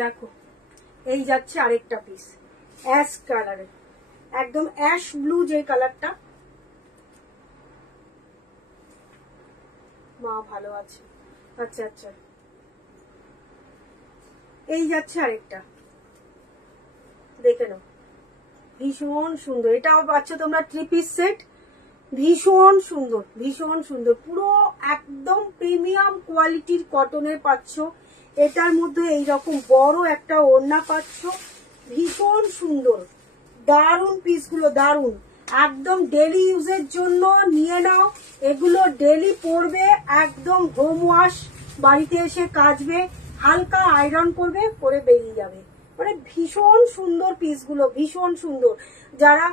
দেখো এই যাচ্ছে আরেকটা পিস অ্যাশ কালারের, একদম অ্যাশ ব্লু যে কালারটা। মা ভালো আছে। আচ্ছা আচ্ছা, এই যাচ্ছে আরেকটা, দেখে নাও ভীষণ সুন্দর। এটাও পাচ্ছ তোমরা 3 পিস সেট, ভীষণ সুন্দর ভীষণ সুন্দর, পুরো একদম প্রিমিয়াম কোয়ালিটির কটনের পাচ্ছ। এটার মধ্যে এইরকম বড় একটা ওড়না পাচ্ছ, ভীষণ সুন্দর, দারুন পিসগুলো, দারুন, একদম ডেলি ইউজের জন্য নিয়ে নাও। এগুলো ডেলি পরবে, একদম হোম ওয়াশ, বাড়িতে এসে কাচবে, হালকা আয়রন করবে, করে বেরিয়ে যাবে। মানে ভীষণ সুন্দর পিসগুলো, ভীষণ সুন্দর। যারা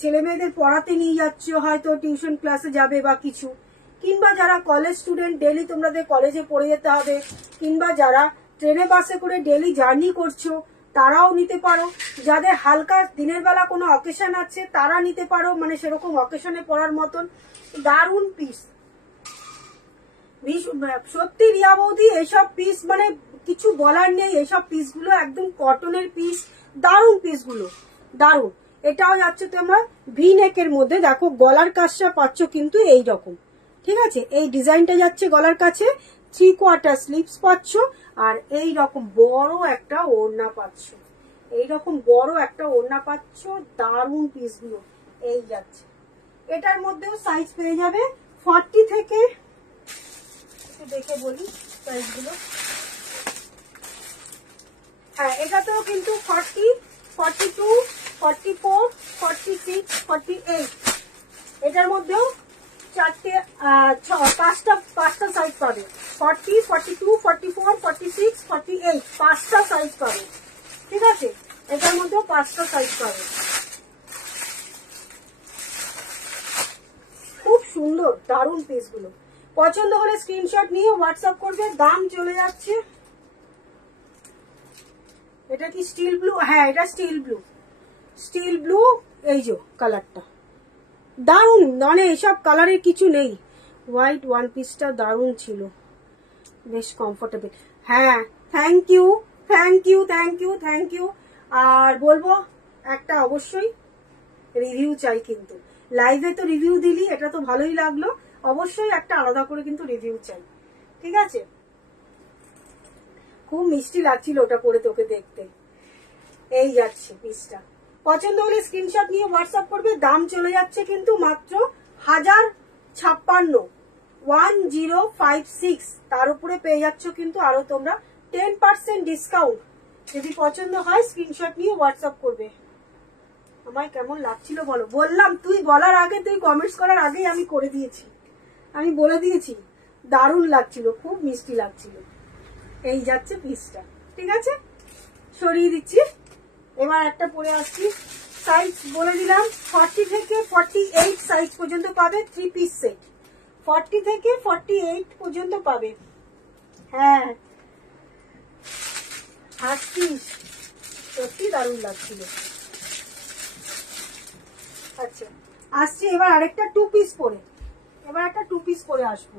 ছেলে মেয়েদের পড়াতে নিয়ে যাচ্ছ, হয়তো টিউশন ক্লাসে যাবে বা কিছু, কিংবা যারা কলেজ স্টুডেন্ট, ডেলি তোমাদের কলেজে পড়ে যেতে হবে, কিংবা যারা ট্রেনে বাসে করে ডেলি জার্নি করছো তারাও নিতে পারো। যাদের হালকা দিনের বেলা কোনো অকেশন আছে তারা নিতে পারো, মানে সেরকম অকেশনে পড়ার মতন দারুণ পিস। সত্যি রিয়া বৌদি এইসব পিস মানে কিছু বলার নেই, এইসব পিসগুলো একদম কটনের পিস, দারুণ পিসগুলো, দারুণ। এটাও যাচ্ছে তোমার ভি নেকের মধ্যে, দেখো গলার কাজটা পাচ্ছ কিন্তু এই রকম, ঠিক আছে, এই ডিজাইনটা যাচ্ছে গলার কাছে, 3/4 স্লিভস পাচ্ছ, আর এই রকম বড় একটা ওড়না পাচ্ছ, এইরকম বড় একটা ওড়না পাচ্ছ, দারুণ পিসগুলো এই যাচ্ছে। এটার মধ্যেও সাইজ পেয়ে যাবে 40 থেকে, দেখে বলি সাইজগুলো, হ্যাঁ এটাতেও কিন্তু 40, 42, 44, 46, 48, এটার মধ্যেও পাঁচটা সাইজ পাবে, 40, 42, 44, 46, 48, পাঁচটা সাইজ পাবে, ঠিক আছে, এটার মধ্যেও পাঁচটা সাইজ পাবে। খুব সুন্দর দারুণ পিসগুলো, পছন্দ হলে স্ক্রিনশট নিয়ে হোয়াটসঅ্যাপ করবে। দাম চলে যাচ্ছে, এটা কি স্টিল ব্লু? হ্যাঁ এটা স্টিল ব্লু, স্টিল ব্লু, এই যে কালারটা দারুণ, মানে এইসব কালারের কিছু নেই। হোয়াইট ওয়ান পিসটা দারুণ ছিল, বেশ কমফোর্টেবল। হ্যাঁ thank you thank you thank you thank you. আর বলবো একটা অবশ্যই রিভিউ চাই, কিন্তু লাইভে তো রিভিউ দিলি, এটা তো ভালোই লাগলো, অবশ্যই একটা আলাদা করে কিন্তু রিভিউ চাই, ঠিক আছে। খুব মিষ্টি লাগছিল ওটা পরে তোকে দেখতে। এই যাচ্ছে পিসটা, পছন্দ হলে স্ক্রিনশট নিয়ে হোয়াটসঅ্যাপ করবে। দাম চলে যাচ্ছে কিন্তু মাত্র 1056, 1056, তার উপরে পেয়ে যাচ্ছ কিন্তু আরো তোমরা 10% ডিসকাউন্ট। যদি পছন্দ হয় স্ক্রিনশট নিয়ে হোয়াটসঅ্যাপ করবে। আমায় কেমন লাগছিল বলো, বললাম তুই বলার আগে, তুই কমেন্টস করার আগেই আমি করে দিয়েছি, আমি বলে দিয়েছি, দারুণ লাগছিল, খুব মিষ্টি লাগছিল। এই যাচ্ছে পিসটা, ঠিক আছে, সরিয়ে দিচ্ছি। এবার একটা পরে আসছি, সাইজ বলে দিলাম 40 থেকে 48 সাইজ পর্যন্ত পাবে, 3 পিস সেট 40 থেকে 48 পর্যন্ত পাবে। হ্যাঁ হাসছিস, সত্যি দারুণ লাগছিল। আচ্ছা আসছি এবার আরেকটা 2 পিস পরে, এবার একটা 2 পিস পরে আসবো।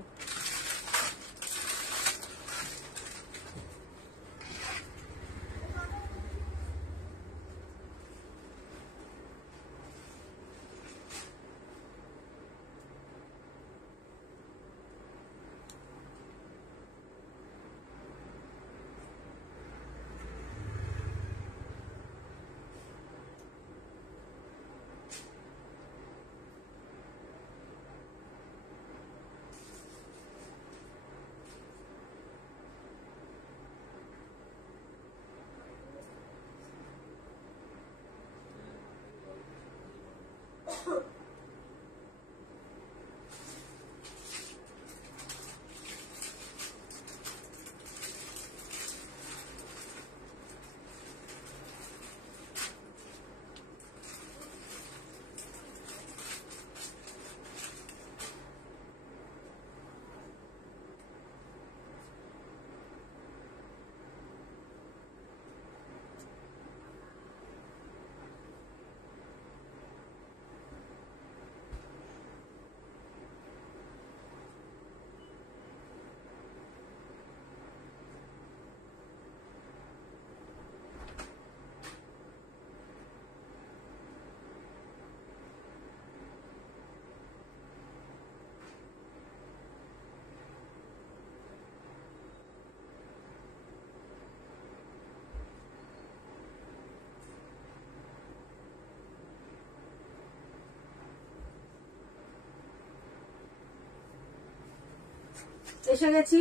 এসে গেছি।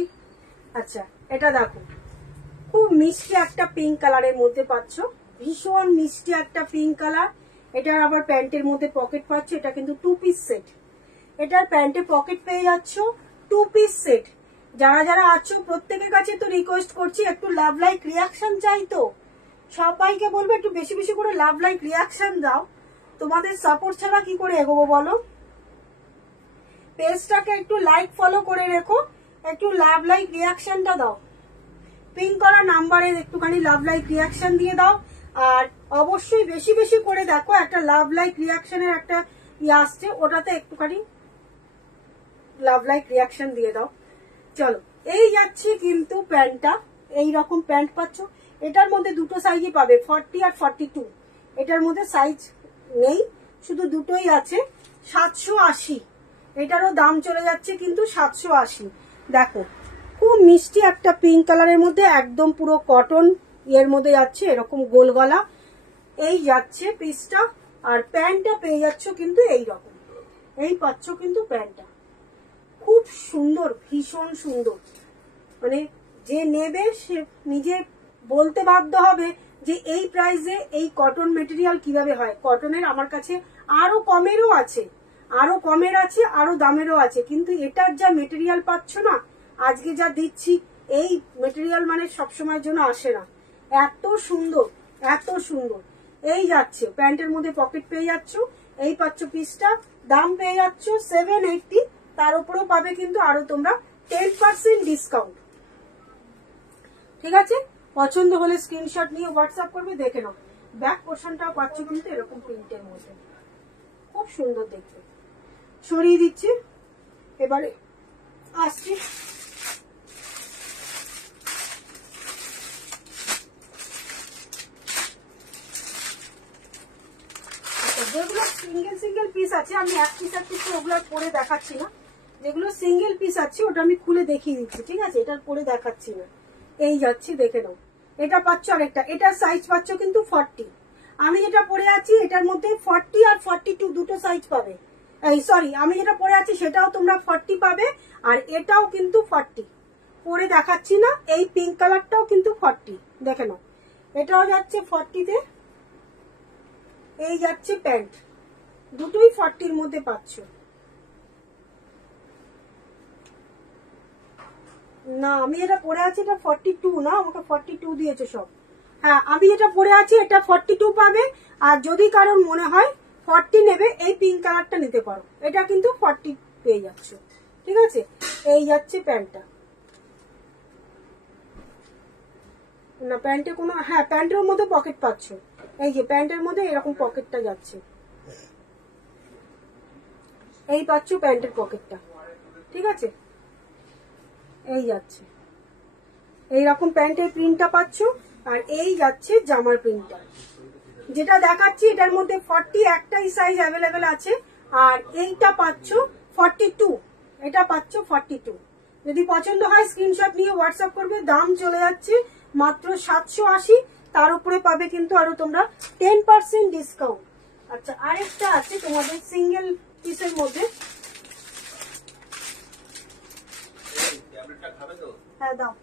আচ্ছা, এটা দেখো, খুব মিষ্টি একটা পিঙ্ক কালারের মধ্যে পাচ্ছ, ভীষণ মিষ্টি একটা পিঙ্ক কালার। এটার আবার প্যান্টের মধ্যে পকেট পাচ্ছ, এটা কিন্তু 2 পিস সেট। এটার প্যান্টে পকেট পেয়ে যাচ্ছ, 2 পিস সেট। যারা যারা আছো প্রত্যেকের কাছে তো রিকোয়েস্ট করছি, একটু লাভ লাইক রিয়াকশন চাই, তো সবাইকে বলবো একটু বেশি বেশি করে লাভ লাইক রিয়াকশন দাও। তোমাদের সাপোর্ট ছাড়া কি করে এগোবো বলো? পেজটাকে একটু লাইক ফলো করে রেখো, একটু লাভ লাইক রিয়াকশনটা দাও। পিন করা নাম্বারে একটুখানি লাভ লাইক রিয়াকশন দিয়ে দাও। আর অবশ্যই বেশি বেশি করে দেখো, একটা লাভ লাইক রিয়াকশনের একটা আসছে, ওটাতে একটুখানি লাভ লাইক রিয়াকশন দিয়ে দাও। চলো, এই যাচ্ছে কিন্তু প্যান্টটা, এইরকম প্যান্ট পাচ্ছ। এটার মধ্যে দুটো সাইজই পাবে, 40 আর 42। এটার মধ্যে সাইজ নেই, শুধু দুটোই আছে। 780, এটারও দাম চলে যাচ্ছে কিন্তু 780। দেখো, খুব মিষ্টি একটা পিঙ্ক কালারের মধ্যে, একদম পুরো কটন এর মধ্যে যাচ্ছে, এরকম গোল গলা এই যাচ্ছে পিসটা। আর প্যান্টটা পেয়ে যাচ্ছ কিন্তু এইরকম, এই পাচ্ছ কিন্তু প্যান্টটা খুব সুন্দর, ভীষণ সুন্দর। মানে যে নেবে সে নিজে বলতে বাধ্য হবে যে এই প্রাইসে এই কটন মেটেরিয়াল কিভাবে হয়। কটনের আমার কাছে আরো কমেরও আছে, আরো কমের আছে, আরো দামেরও আছে, কিন্তু এটার যা মেটেরিয়াল পাচ্ছ না, আজকে যা দিচ্ছি, এই মেটেরিয়াল মানে সবসময়ের জন্য আসে না। এত সুন্দর, এত সুন্দর। এই যাচ্ছে প্যান্টের মধ্যে পকেট পেয়ে যাচ্ছ, এই পাচ্ছ পিসটা, দাম পেয়ে যাচ্ছ 780। তার উপরেও পাবে কিন্তু আরো তোমরা 10% ডিসকাউন্ট। ঠিক আছে, পছন্দ হলে স্ক্রিনশট নিয়ে হোয়াটসঅ্যাপ করবে, দেখে নাও। ব্যাক পোর্শনটাও পাচ্ছ কিন্তু এরকম প্রিন্টের মধ্যে, খুব সুন্দর দেখতে। সরিয়ে দিচ্ছি, এবারে আসছি যেগুলো সিঙ্গেল সিঙ্গেল পিস আছে, আমি এক পিস এক পিস ওগুলো পরে দেখাচ্ছি না। যেগুলো সিঙ্গেল পিস আছে ওটা আমি খুলে দেখিয়ে দিচ্ছি, ঠিক আছে? এটার পরে দেখাচ্ছি না। এই যাচ্ছি, দেখে নাও। এটা পাচ্ছ আরেকটা, এটার সাইজ পাচ্ছ কিন্তু 40। আমি যেটা পরে আছি এটার মধ্যে 40 আর 42 দুটো সাইজ পাবে। এই সরি, আমি যেটা পরে আছি সেটাও তোমরা 40 পাবে, আর এটাও কিন্তু 40। পরে দেখাচ্ছি না। এই পিঙ্ক কালারটাও কিন্তু 40, দেখে নাও। এটাও যাচ্ছে 40-তে। এই যাচ্ছে প্যান্ট, দুটোই 40-র মধ্যে পাচ্ছ। না, আমি যেটা পরে আছি এটা 42 না, আমাকে 42 দিয়েছে সব। হ্যাঁ, আমি যেটা পরে আছি এটা 42 পাবে। আর যদি কারোর মনে হয় 40 নেবে, এই পিঙ্ক কালারটা নিতে পারো, এটা কিন্তু 40 পেয়ে যাচ্ছ। ঠিক আছে, এই যাচ্ছে প্যান্টটা। না, প্যান্টে কোনো, হ্যাঁ প্যান্টের মধ্যে পকেট পাচ্ছ। এই যে প্যান্টের মধ্যে এরকম পকেটটা যাচ্ছে, এই পাচ্ছ প্যান্টের পকেটটা। ঠিক আছে, এই যাচ্ছে এইরকম প্যান্টের প্রিন্টটা পাচ্ছ। আর এই যাচ্ছে জামার প্রিন্টটা, যেটা দেখাচ্ছি এটার মধ্যে 40 একটাই সাইজ অ্যাভেলেবেল আছে। আর এইটা পাচ্ছ 42, এটা পাচ্ছ 42। যদি পছন্দ হয় স্ক্রিনশট নিয়ে হোয়াটসঅ্যাপ করবে। দাম চলে যাচ্ছে মাত্র 780, তার উপরে পাবে কিন্তু আরো তোমরা 10% ডিসকাউন্ট। আচ্ছা, আরেকটা আছে তোমাদের সিঙ্গেল পিসের মধ্যে। হ্যাঁ দাও।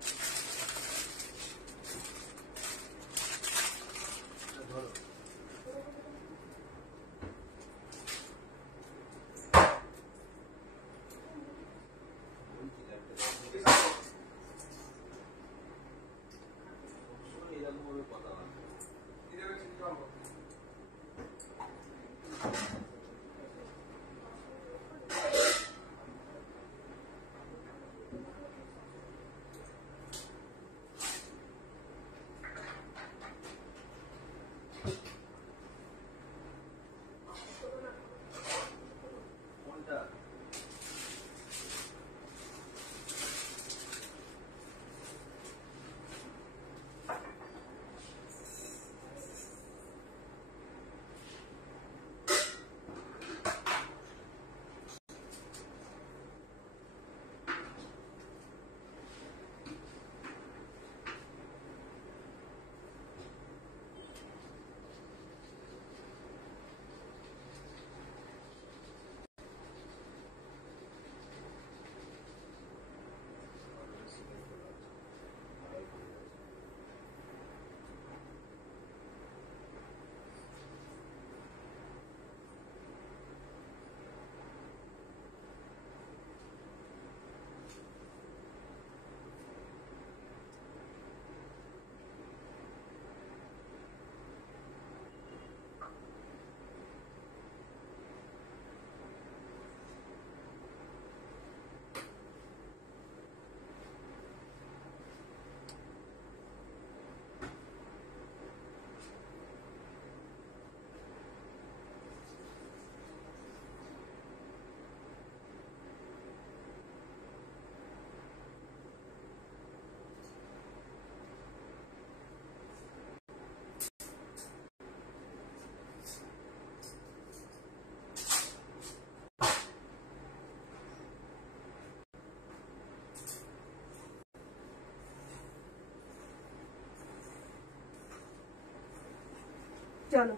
চলো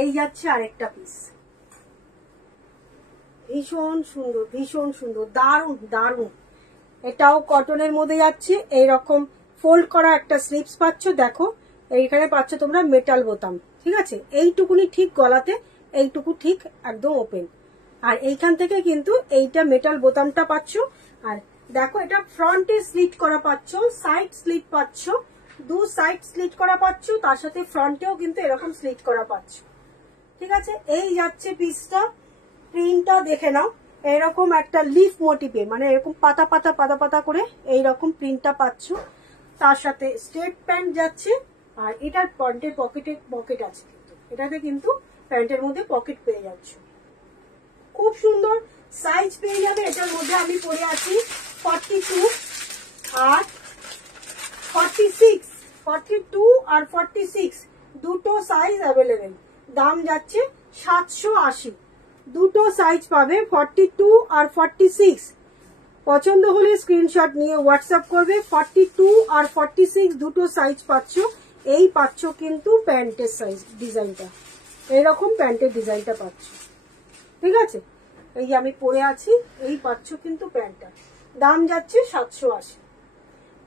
এই যাচ্ছে আরেকটা পিস, ভীষণ সুন্দর ভীষণ সুন্দর, দারুণ দারুণ। এটাও কটনের মধ্যে যাচ্ছে, এইরকম ফোল্ড করা একটা স্লিপস পাচ্ছ, দেখো এইখানে পাচ্ছ তোমরা মেটাল বোতাম, ঠিক আছে, এইটুকুনি ঠিক গলাতে, এইটুকু ঠিক একদম ওপেন, আর এইখান থেকে কিন্তু এইটা মেটাল বোতামটা পাচ্ছ। আর দেখো এটা ফ্রন্টে স্লিট করা পাচ্ছ, সাইড স্লিট পাচ্ছ, দু সাইড স্লিট করা পাচ্ছ, তার সাথে ফ্রন্টেও কিন্তু এরকম স্লিট করা পাচ্ছ, ঠিক আছে। এই যাচ্ছে পিসটা, প্রিন্টটা দেখে নাও, এরকম একটা লিফ মোটিভে, মানে এরকম পাতা পাতা পাতা পাতা করে এইরকম প্রিন্টটা পাচ্ছ, তার সাথে স্ট্রেট প্যান্ট যাচ্ছে। আর এটার প্যান্টের পকেট আছে, কিন্তু এটাতে কিন্তু প্যান্টের মধ্যে পকেট পেয়ে যাচ্ছ, খুব সুন্দর সাইজ পেয়ে যাবে। এটার মধ্যে আমি পরে আছি 42 আর 46, 42 আর 46 দুটো সাইজ অ্যাভেলেবেল। দাম যাচ্ছে 780, দুটো সাইজ পাবে 42 আর 46। পছন্দ হলে স্ক্রিনশট নিয়ে হোয়াটসঅ্যাপ করবে। 42 আর 46 দুটো সাইজ পাচ্ছ। এই পাচ্ছ কিন্তু প্যান্টের সাইজ ডিজাইনটা, এরকম প্যান্টের ডিজাইনটা পাচ্ছ, ঠিক আছে। এই আমি পরে আছি, এই পাচ্ছ কিন্তু প্যান্টটা, দাম যাচ্ছে 780।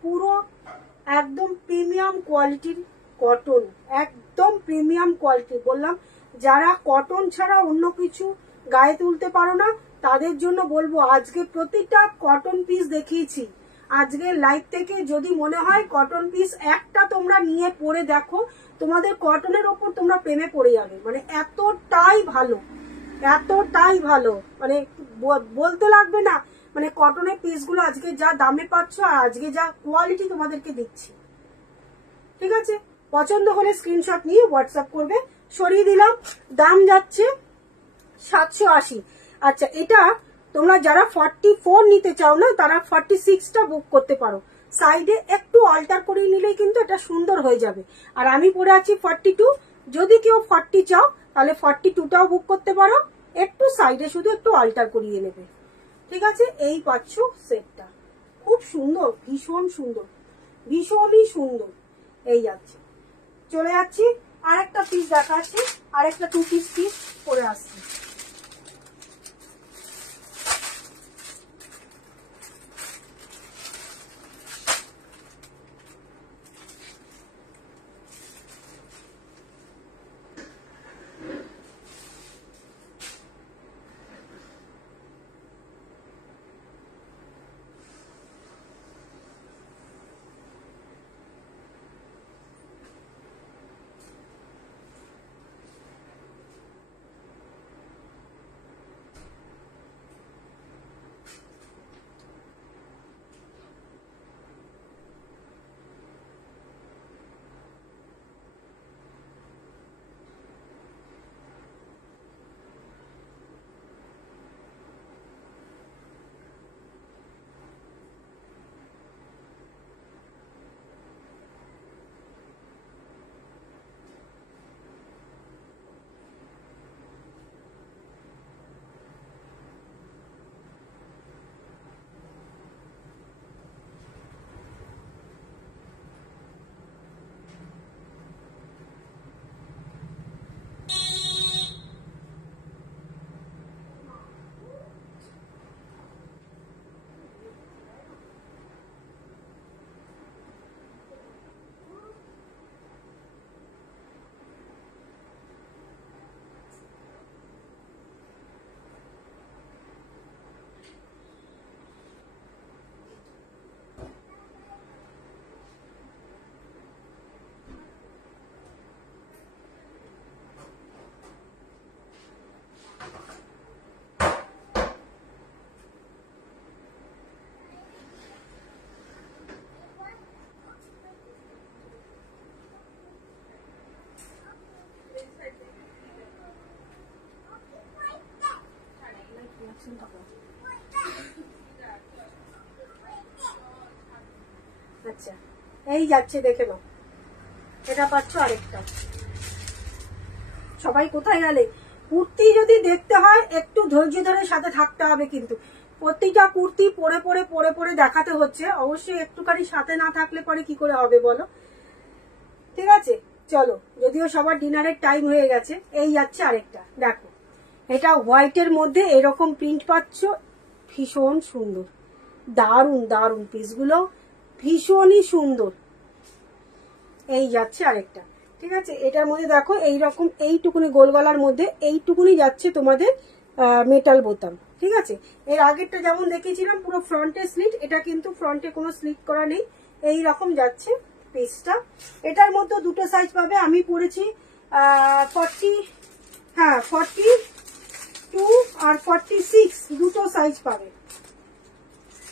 পুরো একদম প্রিমিয়াম কোয়ালিটির কটন, একদম প্রিমিয়াম কোয়ালিটি। বললাম যারা কটন ছাড়া অন্য কিছু গায়ে তুলতে পারো না, তাদের জন্য বলবো আজকে প্রতিটা কটন পিস দেখিয়েছি। আজকে লাইভ থেকে যদি মনে হয় কটন পিস একটা তোমরা নিয়ে পরে দেখো, তোমাদের কটনের ওপর তোমরা প্রেমে পড়ে যাবে, মানে এতটাই ভালো, এতটাই ভালো, মানে বলতে লাগবে না। মানে কটনের পিসগুলো আজকে যা দামে পাচ্ছ আর আজকে যা কোয়ালিটি তোমাদেরকে দিচ্ছি, ঠিক আছে। পছন্দ হলে স্ক্রিনশট নিয়ে হোয়াটসঅ্যাপ করবে। সরিয়ে দিলাম, দাম যাচ্ছে 780। আচ্ছা, এটা তোমরা যারা 44 নিতে চাও না, তারা 46টা বুক করতে পারো, সাইডে একটু অল্টার করে নিলেই কিন্তু এটা সুন্দর হয়ে যাবে। আর আমি পরে আছি 42, যদি কেউ 40 চাও তাহলে 42টাও বুক করতে পারো, একটু সাইডে শুধু একটু অল্টার করিয়ে নেবে, ঠিক আছে। এই পাচ্ছ সেটটা, খুব সুন্দর, ভীষণ সুন্দর, ভীষণই সুন্দর। এই যাচ্ছে, চলে যাচ্ছি আর একটা পিস দেখাচ্ছি, আর একটা 2 পিস পরে আসছি। আচ্ছা, এই যাচ্ছে, দেখে নাও, এটা পাচ্ছ আরেকটা। সবাই কোথায় গেলে? কুর্তি যদি দেখতে হয় একটু ধৈর্য ধরে সাথে থাকতে হবে, কিন্তু প্রতিটা কুর্তি পরে পরে পরে পরে দেখাতে হচ্ছে, অবশ্যই একটুখানি সাথে না থাকলে পরে কি করে হবে বলো, ঠিক আছে। চলো, যদিও সবার ডিনারের টাইম হয়ে গেছে। এই যাচ্ছে আরেকটা, দেখো এটা হোয়াইটের মধ্যে এরকম প্রিন্ট পাচ্ছ, ভীষণ সুন্দর, দারুন দারুন পিসগুলো, ভীষণই সুন্দর। এই যাচ্ছে আরেকটা, ঠিক আছে। এটার মধ্যে দেখো এইরকম এইটুকুনি গোল গলার মধ্যে এইটুকুনি যাচ্ছে তোমাদের মেটাল বোতাম, ঠিক আছে। এর আগেরটা যেমন দেখিয়েছিলাম পুরো ফ্রন্টে স্লিট, এটা কিন্তু ফ্রন্টে কোনো স্লিট করা নেই, এই রকম যাচ্ছে পিসটা। এটার মধ্যে দুটো সাইজ পাবে, আমি পরেছি 42 আর 46 দুটো সাইজ পাবে।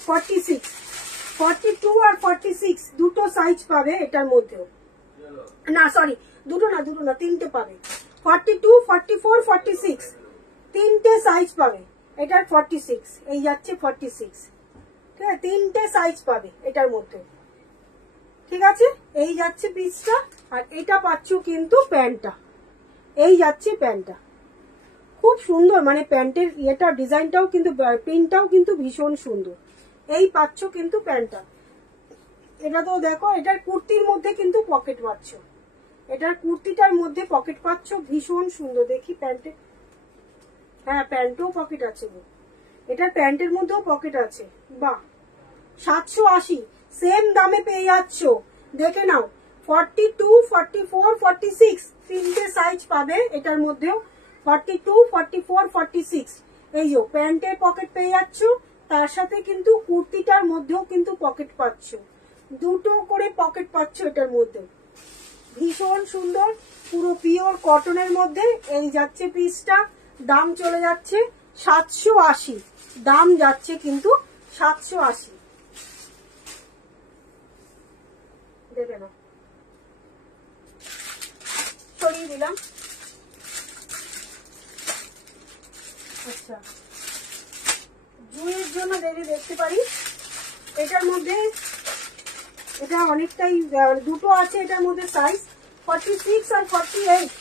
42 আর 46 দুটো সাইজ পাবে এটার মধ্যেও, না সরি দুটো না তিনটে পাবে। 42, 44, 46 তিনটে সাইজ পাবে এটার। 46 এই যাচ্ছে 46, ঠিক আছে, তিনটে সাইজ পাবে এটার মধ্যে, ঠিক আছে। এই যাচ্ছে পিসটা, আর এটা পাচ্ছ কিন্তু প্যান্টটা, এই যাচ্ছে প্যান্টটা, খুব সুন্দর, মানে প্যান্টের ইয়েটা ডিজাইনটাও কিন্তু প্রিন্টটাও কিন্তু ভীষণ সুন্দর। এই পাচ্ছ কিন্তু প্যান্টটা। এটা তো দেখো, এটার কুর্তির মধ্যে কিন্তু পকেট পাচ্ছ, এটার কুর্তিটার মধ্যে পকেট পাচ্ছ, ভীষণ সুন্দর। দেখি প্যান্টে, হ্যাঁ প্যান্টেও পকেট আছে, এটার প্যান্টের মধ্যেও পকেট আছে, বাহ। 780 সেম দামে পেয়ে যাচ্ছ, দেখে নাও। 42, 44, 46 তিনটে সাইজ পাবে এটার মধ্যেও। 42, 44, 46 এই যে প্যান্টের পকেট পেয়ে যাচ্ছ, তার সাথে কিন্তু কুর্তিটার মধ্যেও কিন্তু পকেট পাচ্ছ, দুটো করে পকেট পাচ্ছ এটার মধ্যে, ভীষণ সুন্দর, পুরো পিওর কটনের মধ্যে। এই যাচ্ছে পিসটা, দাম চলে যাচ্ছে 780, দাম যাচ্ছে কিন্তু 780। দেখে নাও, সরিয়ে দিলাম। আচ্ছা, জুয়ের জন্য দেখতে পারি এটার মধ্যে, এটা অনেকটাই দুটো আছে এটার মধ্যে সাইজ, 46 আর 48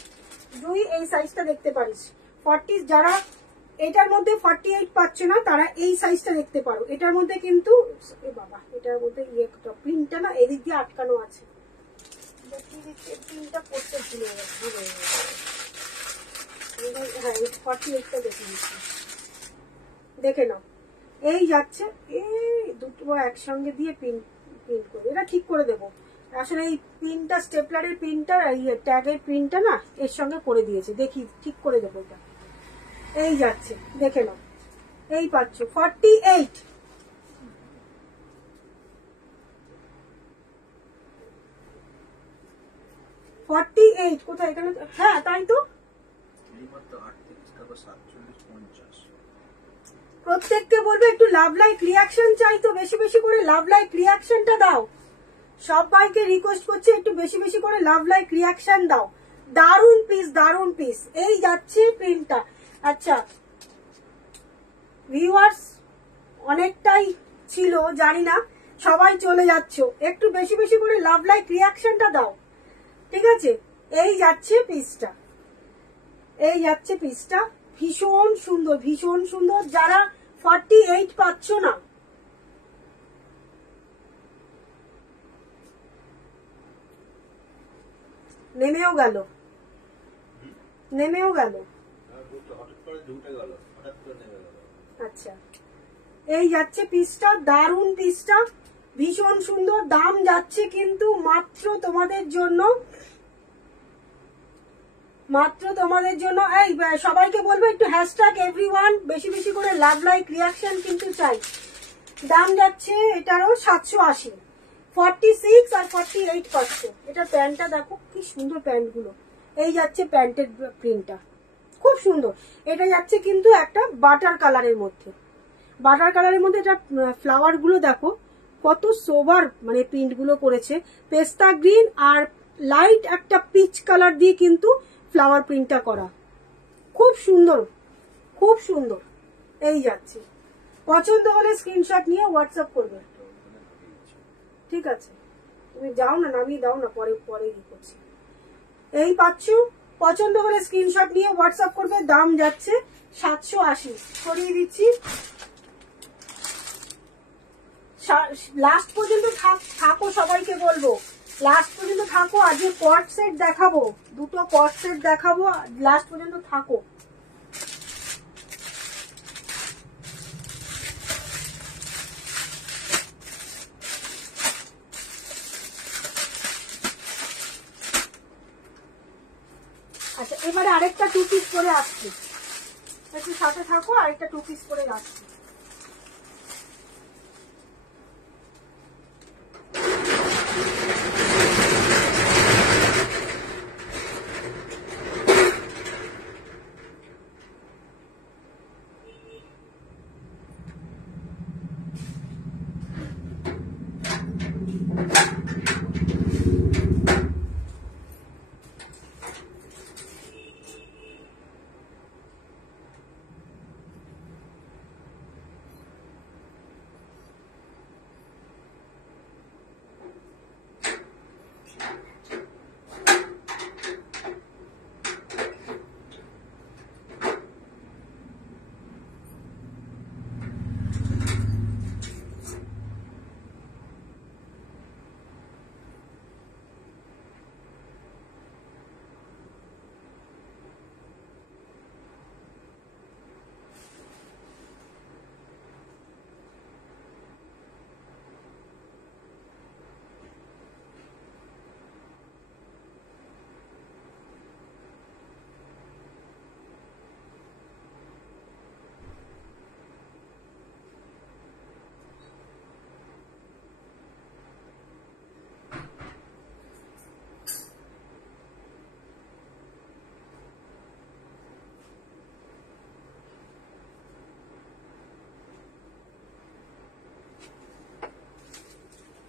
দুই এই সাইজটা দেখতে পারিস। 40 যারা এটার মধ্যে 48 পাচ্ছ না তারা এই সাইজটা দেখতে পারো। এটার মধ্যে কিন্তু বাবা, এটার মধ্যে প্রিন্টটা না এদিক দিয়ে আটকানো আছে, প্রিন্টটা করতে ভুলে গেছে। হ্যাঁ 48টা দেখে নিচ্ছি, দেখে নাও। এই যাচ্ছে, এই দুটো একসঙ্গে দিয়ে প্রিন্ট করে এটা ঠিক করে দেবো। আসলে এই প্রিন্টটা স্টেপলারের প্রিন্টটা, ট্যাগের প্রিন্টটা না এর সঙ্গে করে দিয়েছে, দেখি ঠিক করে দেবো এটা। এই যাচ্ছে, দেখে নাও, এই পাচ্ছ 48। কোথায় এখানে, হ্যাঁ তাই তো। প্রত্যেককে বলবে একটু লাভ লাইক রিয়াকশন চাই, তো বেশি বেশি করে লাভ লাইক রিয়াকশনটা দাও। সবাইকে রিকোয়েস্ট করছি একটু বেশি বেশি করে লাভ লাইক রিয়াকশন দাও। দারুন পিস, দারুন পিস। এই যাচ্ছে প্রিন্টটা। আচ্ছা ভিউয়ার্স অনেকটাই ছিল, জানি না সবাই চলে যাচ্ছ, একটু বেশি বেশি করে লাভ লাইক রিয়াকশনটা দাও, ঠিক আছে। এই যাচ্ছে পিসটা, এই যাচ্ছে পিসটা, ভীষণ সুন্দর, ভীষণ সুন্দর। যারা 48 পাচ্ছ না, নেমেও গেল, নেমেও গেল। আচ্ছা এই যাচ্ছে পিসটা, দারুন পিসটা, ভীষণ সুন্দর। দাম যাচ্ছে কিন্তু মাত্র তোমাদের জন্য, মাত্র তোমাদের জন্য। এই সবাইকে বলবো একটু হ্যাশট্যাগ এভরিওয়ান, বেশি বেশি করে লাভ লাইক রিয়াকশন কিন্তু চাই। দাম যাচ্ছে এটারও 780, 46 আর 48 পাচ্ছ। এটা প্যান্টটা দেখো কি সুন্দর, প্যান্ট গুলো। এই যাচ্ছে প্যান্টের প্রিন্টটা, খুব সুন্দর। এটা যাচ্ছে কিন্তু একটা বাটার কালারের মধ্যে, বাটার কালারের মধ্যে এটা ফ্লাওয়ার গুলো দেখো কত সোবার, মানে প্রিন্ট গুলো করেছে। পেস্তা গ্রিন আর লাইট একটা পিচ কালার দিয়ে কিন্তু ফ্লাওয়ার প্রিন্টটা করা, খুব সুন্দর, খুব সুন্দর। এই যাচ্ছে, পছন্দ হলে স্ক্রিনশট নিয়ে হোয়াটসঅ্যাপ করবে, ঠিক আছে। তুমি যাও না, নামিয়ে দাও না, পরে পরে ই করছি। এই পাচ্ছ, পছন্দ হলে স্ক্রিনশট নিয়ে হোয়াটসঅ্যাপ করবে। দাম যাচ্ছে 780, সরিয়ে দিচ্ছি। লাস্ট পর্যন্ত থাকো, সবাইকে বলবো লাস্ট পর্যন্ত থাকো, আজকে কট সেট দেখাবো, দুটো কট সেট দেখাবো, লাস্ট পর্যন্ত থাকো। আচ্ছা এবারে আরেকটা 2 পিস করে আসছি, একটু সাথে থাকো, আরেকটা 2 পিস করে আসছি।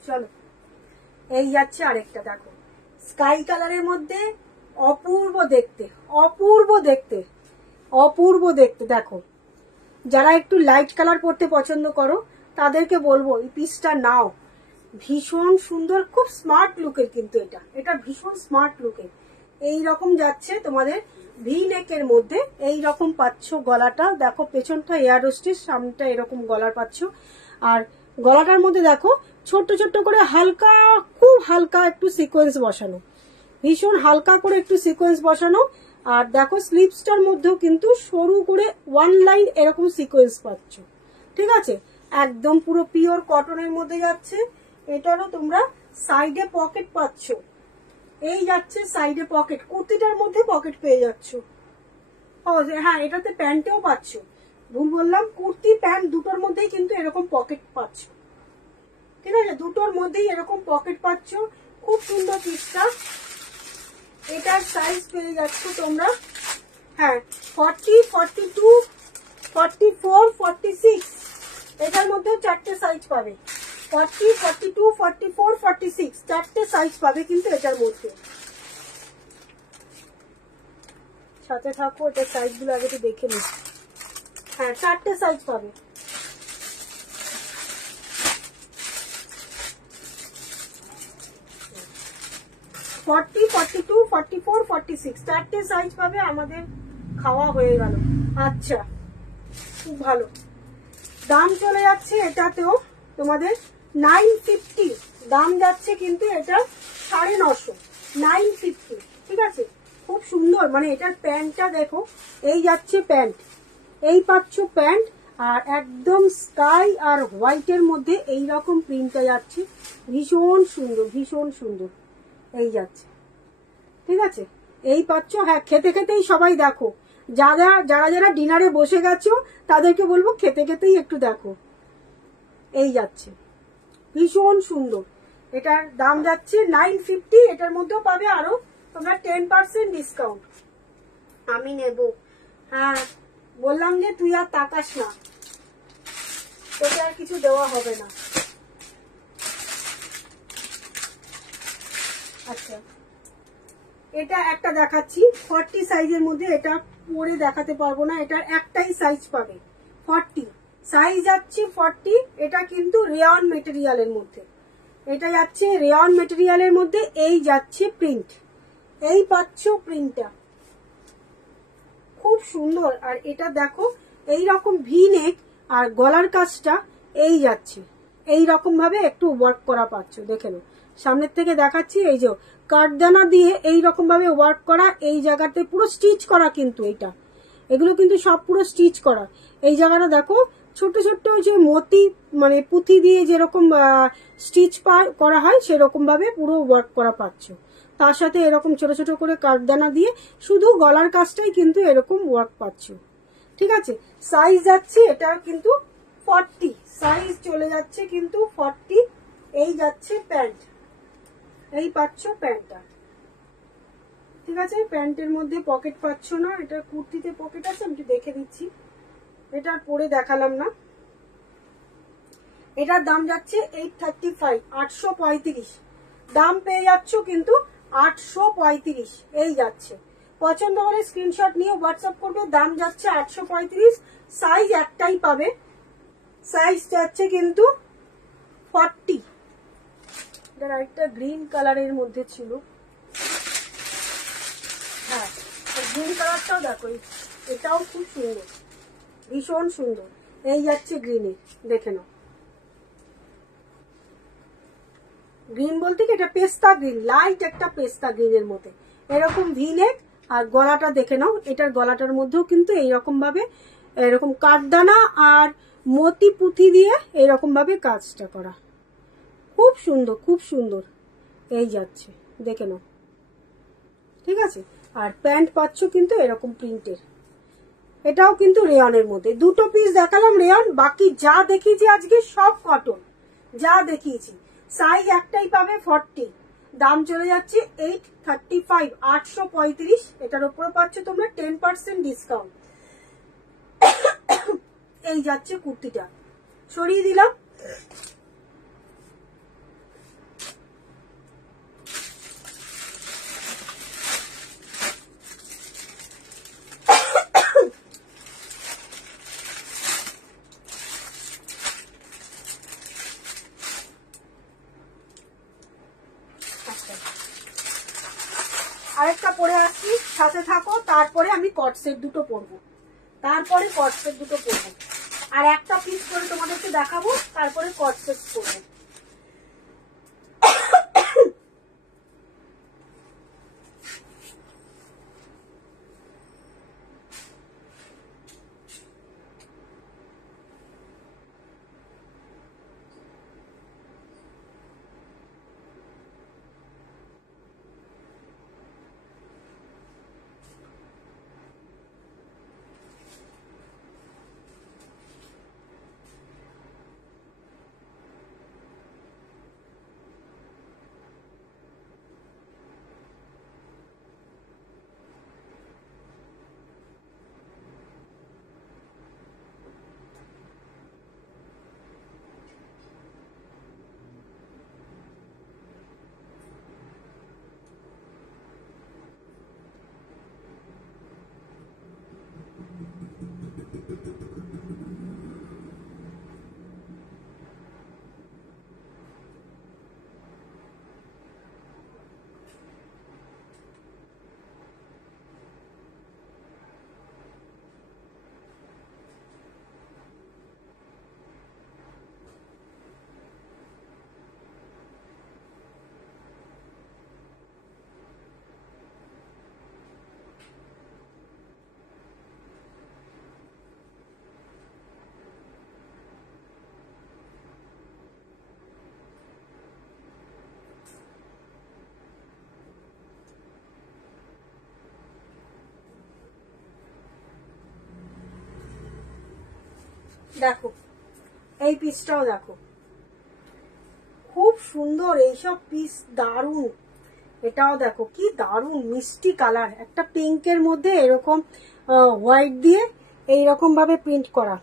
চলো এই যাচ্ছে আরেকটা, দেখো স্কাই কালারের মধ্যে অপূর্ব দেখতে, অপূর্ব দেখতে, অপূর্ব দেখতে। দেখো যারা একটু লাইট কালার পরতে পছন্দ করো তাদেরকে বলবো এই পিসটা নাও, ভীষণ সুন্দর, খুব স্মার্ট লুকের, কিন্তু এটা এটা ভীষণ স্মার্ট লুকের। এই রকম যাচ্ছে তোমাদের ভি নেকের মধ্যে, এই রকম পাচ্ছ গলাটা, দেখো পেছনটা এয়ার হোস্টেস, সামনেটা এরকম গলার পাচ্ছ। আর গলাটার মধ্যে দেখো ছোট্ট ছোট্ট করে হালকা, খুব হালকা একটু সিকোয়েন্স বসানো, ভীষণ হালকা করে একটু সিকোয়েন্স বসানো। আর দেখো স্লিপসটার মধ্যেও কিন্তু সরু করে 1 লাইন এরকম সিকোয়েন্স পাচ্ছ, ঠিক আছে, একদম পুরো পিওর কটনের মধ্যে যাচ্ছে। এটারও তোমরা সাইডে পকেট পাচ্ছ, এই যাচ্ছে সাইডে পকেট, কুর্তিটার মধ্যে পকেট পেয়ে যাচ্ছ। ও হ্যাঁ, এটাতে প্যান্টেও পাচ্ছ, ভুল বললাম, কুর্তি প্যান্ট দুটোর মধ্যেই কিন্তু এরকম পকেট পাচ্ছ, ঠিক আছে, দুটোর মধ্যেই এরকম পকেট পাচ্ছ। খুব সুন্দর পিসটা। এটার সাইজ পেয়ে যাচ্ছ তোমরা, হ্যাঁ 40, 42, 44, 46, এটার মধ্যে 4টে সাইজ পাবে, 40, 42, 44, 46, 4টে সাইজ পাবে কিন্তু এটার মধ্যে। সাথে থাকো, এটার সাইজ গুলো আগে তো দেখে নিই, হ্যাঁ 4টে সাইজ পাবে। ফর্টি, 42, 44, 46, 4টে সাইজ পাবে। আমাদের খাওয়া হয়ে গেল। আচ্ছা খুব ভালো, দাম চলে যাচ্ছে এটাতেও তোমাদের 950 দাম যাচ্ছে, কিন্তু এটা 950, 950, ঠিক আছে, খুব সুন্দর। মানে এটার প্যান্টটা দেখো, এই যাচ্ছে প্যান্ট, এই পাচ্ছ প্যান্ট, আর একদম স্কাই আর হোয়াইটের মধ্যে এই রকম প্রিন্টটা যাচ্ছে, ভীষণ সুন্দর, ভীষণ সুন্দর, এই যাচ্ছে, ঠিক আছে, এই পাচ্ছ। হ্যাঁ খেতে খেতেই সবাই দেখো, যারা যারা যারা ডিনারে বসে গেছো তাদেরকে বলবো খেতে খেতেই একটু দেখো, এই যাচ্ছে, ভীষণ সুন্দর। এটার দাম যাচ্ছে 950, এটার মধ্যেও পাবে আরো তোমরা 10% ডিসকাউন্ট। আমি নেব, হ্যাঁ বললাম যে তুই আর তাকাস না, তোকে আর কিছু দেওয়া হবে না। আচ্ছা এটা একটা দেখাচ্ছি 40 সাইজের মধ্যে, এটা পরে দেখাতে পারবো না, এটার একটাই সাইজ পাবে 40, সাইজ যাচ্ছে 40। এটা কিন্তু রেয়ন মেটেরিয়ালের মধ্যে, এটা যাচ্ছে রেয়ন মেটেরিয়ালের মধ্যে, এই যাচ্ছে প্রিন্ট, এই পাচ্ছ প্রিন্টটা, খুব সুন্দর। আর এটা দেখো এই রকম ভি নেক, আর গলার কাজটা এই যাচ্ছে, এই রকম ভাবে একটু ওয়ার্ক করা পাচ্ছ, দেখে নাও, সামনের থেকে দেখাচ্ছি। এই যে কাঠদানা দিয়ে এইরকম ভাবে ওয়ার্ক করা, এই জায়গাতে পুরো স্টিচ করা, কিন্তু এগুলো কিন্তু সব পুরো স্টিচ করা। এই জায়গাটা দেখো ছোট ছোট যে মতি মানে পুঁথি দিয়ে যেরকম স্টিচ করা হয় সেরকম ভাবে পুরো ওয়ার্ক করা পাচ্ছ। তার সাথে এরকম ছোট ছোট করে কাঠদানা দিয়ে শুধু গলার কাজটাই কিন্তু এরকম ওয়ার্ক পাচ্ছ। ঠিক আছে, সাইজ যাচ্ছে এটা কিন্তু 40, সাইজ চলে যাচ্ছে কিন্তু 40। এই যাচ্ছে প্যান্ট, এই পাচ্ছ প্যান্টটা। ঠিক আছে, প্যান্টের মধ্যে পকেট পাচ্ছ না, এটা কুর্তিতে পকেট আছে, আমি একটু দেখে দিচ্ছি। এটা পরে দেখালাম না। এটার দাম যাচ্ছে 835, 835 দাম পেয়ে যাচ্ছ কিন্তু 835 এই যাচ্ছে। পছন্দ হলে স্ক্রিনশট নিয়ে হোয়াটসঅ্যাপ করবে। দাম যাচ্ছে 835, সাইজ একটাই পাবে, সাইজ যাচ্ছে কিন্তু 40। এটার একটা গ্রিন কালারের মধ্যে ছিল, হ্যাঁ গ্রিন কালারটাও দেখো, এটাও খুব সুন্দর, ভীষণ সুন্দর। এই যাচ্ছে গ্রিনে, দেখে নাও। গ্রিন বলতে কি এটা পেস্তা গ্রিন, লাইট একটা পেস্তা গ্রিনের মধ্যে এরকম ভি নেক। আর গলাটা দেখে নাও, এটার গলাটার মধ্যেও কিন্তু এইরকম ভাবে এরকম কাঠদানা আর মতি পুঁথি দিয়ে এরকম ভাবে কাজটা করা, খুব সুন্দর খুব সুন্দর। এই যাচ্ছে, দেখে নাও। ঠিক আছে, আর প্যান্ট পাচ্ছ কিন্তু এরকম প্রিন্টের, এটাও কিন্তু রেয়নের মধ্যে। দুটো পিস দেখালাম রেয়ন, বাকি যা দেখিয়েছি আজকে সব কটন, যা দেখিয়েছি। সাইজ একটাই পাবে 40, দাম চলে যাচ্ছে 835, 835। এটার উপরে পাচ্ছ তোমরা 10% ডিসকাউন্ট। এই যাচ্ছে কুর্তিটা, সরিয়ে দিলাম। আরেকটা পরে আসছি, সাথে থাকো। তারপরে আমি কটসেট দুটো পরবো, তারপরে কটসেট দুটো পরবো, আর একটা পিস করে তোমাদেরকে দেখাবো, তারপরে কটসেট পরবো। দেখো এই পিসটাও দেখো, খুব সুন্দর এইসব পিস, দারুন। এটাও দেখো কি দারুন মিষ্টি কালার, একটা পিঙ্কের মধ্যে এরকম হোয়াইট দিয়ে এইরকম ভাবে প্রিন্ট করা,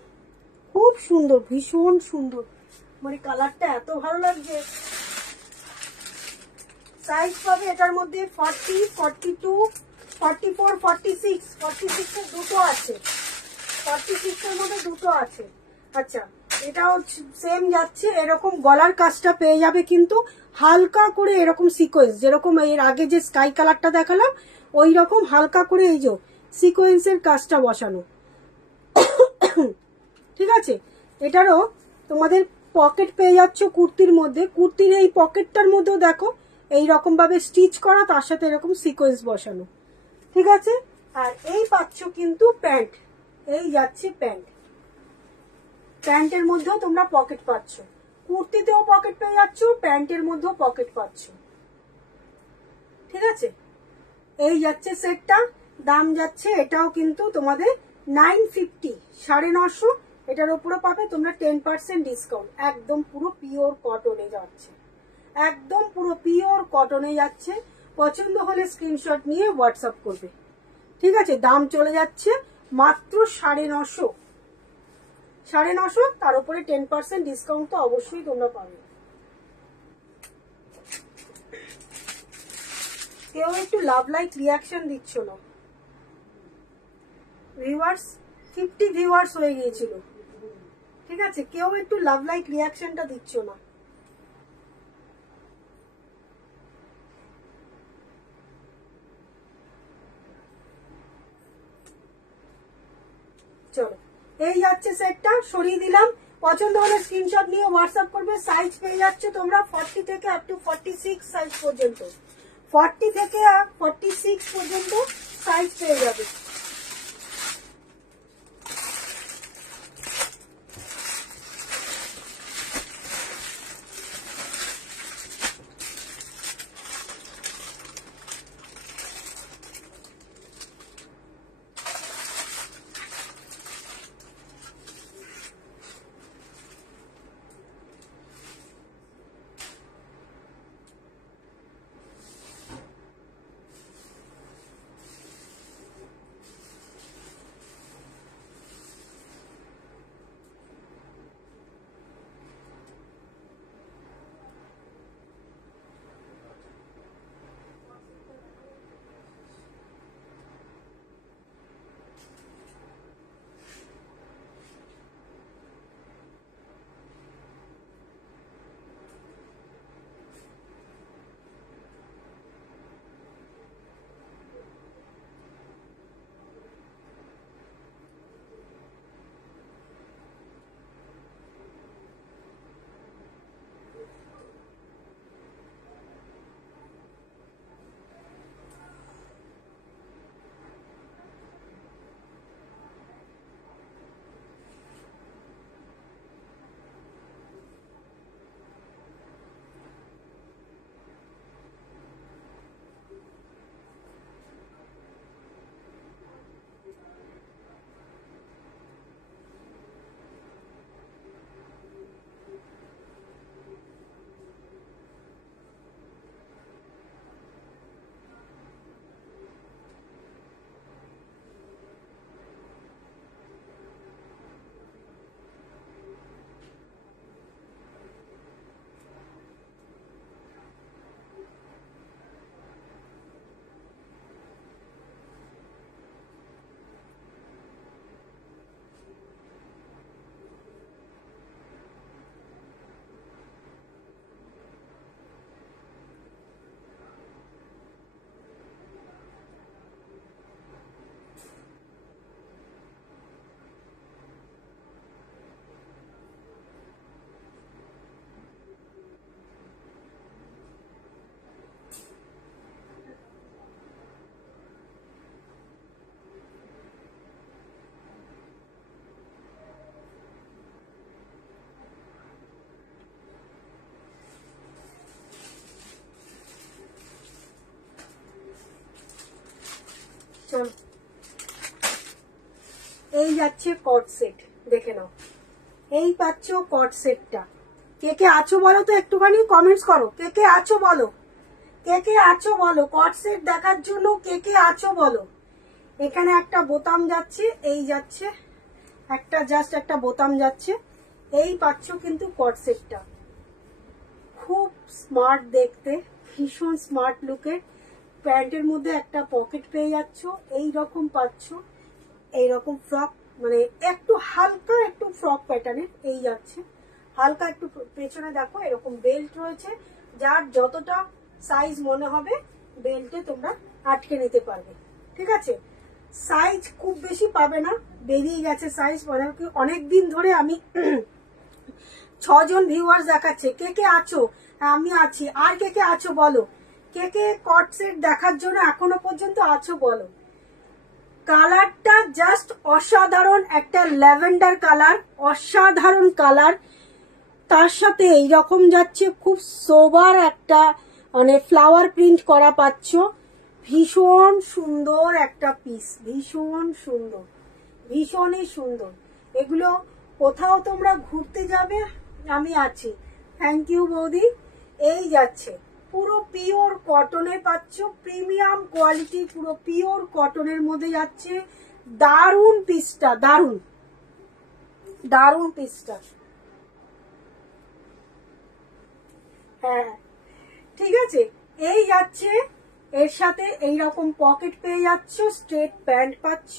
খুব সুন্দর, ভীষণ সুন্দর। মানে কালারটা এত ভালো লাগছে। সাইজ পাবে এটার মধ্যে 40, 42, 44, 46, 46 এর দুটো আছে, 46 এর মধ্যে দুটো আছে। আচ্ছা, এটাও সেম যাচ্ছে, এরকম গলার কাজটা পেয়ে যাবে কিন্তু হালকা করে এরকম সিকোয়েন্স, যেরকম এর আগে যে স্কাই কালারটা দেখালাম ওই রকম হালকা করে এই যে সিকোয়েন্সের কাজটা বসানো। ঠিক আছে, এটারও তোমাদের পকেট পেয়ে যাচ্ছ কুর্তির মধ্যে। কুর্তির এই পকেটটার মধ্যেও দেখো এইরকম ভাবে স্টিচ করা, তার সাথে এরকম সিকোয়েন্স বসানো, ঠিক আছে। আর এই পাচ্ছ কিন্তু প্যান্ট, এই যাচ্ছে প্যান্ট, প্যান্টের মধ্যেও তোমরা পকেট পাচ্ছ, কুর্তিতেও পকেট পেয়ে যাচ্ছ, প্যান্টের মধ্যেও পকেট পাচ্ছ, ঠিক আছে। এই যাচ্ছে সেটটা, দাম যাচ্ছে এটাও কিন্তু তোমাদের 950, 950। এটার উপরে পাবে তোমরা 10% ডিসকাউন্ট। একদম পুরো পিওর কটনে যাচ্ছে, একদম পুরো পিওর কটনে যাচ্ছে। পছন্দ হলে স্ক্রিনশট নিয়ে হোয়াটসঅ্যাপ করবে, ঠিক আছে। দাম চলে যাচ্ছে মাত্র 950, 950। তার উপরে 10% ডিসকাউন্ট তো অবশ্যই তোমরা পাবে। কেউ একটু লাভ লাইক রিয়াকশন দিচ্ছ না। ভিউয়ার্স 50 ভিউয়ার্স হয়ে গিয়েছিল, ঠিক আছে। কেউ একটু লাভ লাইক রিয়াকশনটা দিচ্ছ না। চলো, এই যাচ্ছে সেটটা, সরিয়ে দিলাম। পছন্দ হলে স্ক্রিনশট নিয়ে হোয়াটসঅ্যাপ করবে। সাইজ পেয়ে যাচ্ছে তোমরা 40 থেকে আপ টু 46 সাইজ পর্যন্ত, 40 থেকে 46 পর্যন্ত সাইজ পেয়ে যাবে। এই যাচ্ছে কট সেট, দেখে নাও। এই পাচ্ছ কট সেটটা। কে কে আছো বলো তো, একটুখানি কমেন্টস করো। কে কে আছো বলো, কে কে আছো বলো, কট সেট দেখার জন্য কে কে আছো বলো। এখানে একটা বোতাম যাচ্ছে, এই যাচ্ছে একটা, জাস্ট একটা বোতাম যাচ্ছে। এই পাচ্ছ কিন্তু কট সেটটা, খুব স্মার্ট দেখতে, ভীষণ স্মার্ট লুকের। প্যান্টের মধ্যে একটা পকেট পেয়ে যাচ্ছ, এই রকম পাচ্ছ, এইরকম ফ্রক, মানে একটু হালকা একটু ফ্রক প্যাটার্নের এই যাচ্ছে। হালকা একটু পেছনে দেখো এরকম বেল্ট রয়েছে, যার যতটা সাইজ মনে হবে বেল্টে তোমরা আটকে নিতে পারবে, ঠিক আছে। সাইজ খুব বেশি পাবে না, বেরিয়ে গেছে সাইজ, মানে অনেকদিন ধরে আমি 6 জন ভিউয়ার্স দেখাচ্ছে। কে কে আছো? আমি আছি। আর কে কে আছো বলো? কে কে কট সেট দেখার জন্য এখনো পর্যন্ত আছো বলো? কালারটা জাস্ট অসাধারণ, একটা ল্যাভেন্ডার কালার, অসাধারণ কালার। তার সাথে এইরকম যাচ্ছে খুব সোবার একটা মানে ফ্লাওয়ার প্রিন্ট করা পাচ্ছ। ভীষণ সুন্দর একটা পিস, ভীষণ সুন্দর, ভীষণই সুন্দর। এগুলো কোথাও তোমরা ঘুরতে যাবে, আমি আছি। থ্যাংক ইউ বৌদি। এই যাচ্ছে পুরো পিওর কটনের পাচ্ছ, প্রিমিয়াম কোয়ালিটি, পুরো পিওর কটনের মধ্যে যাচ্ছে। দারুণ পিসটা, দারুণ দারুণ পিসটা। হ্যাঁ ঠিক আছে, এই যাচ্ছে। এর সাথে এইরকম পকেট পেয়ে যাচ্ছ, স্ট্রেট প্যান্ট পাচ্ছ।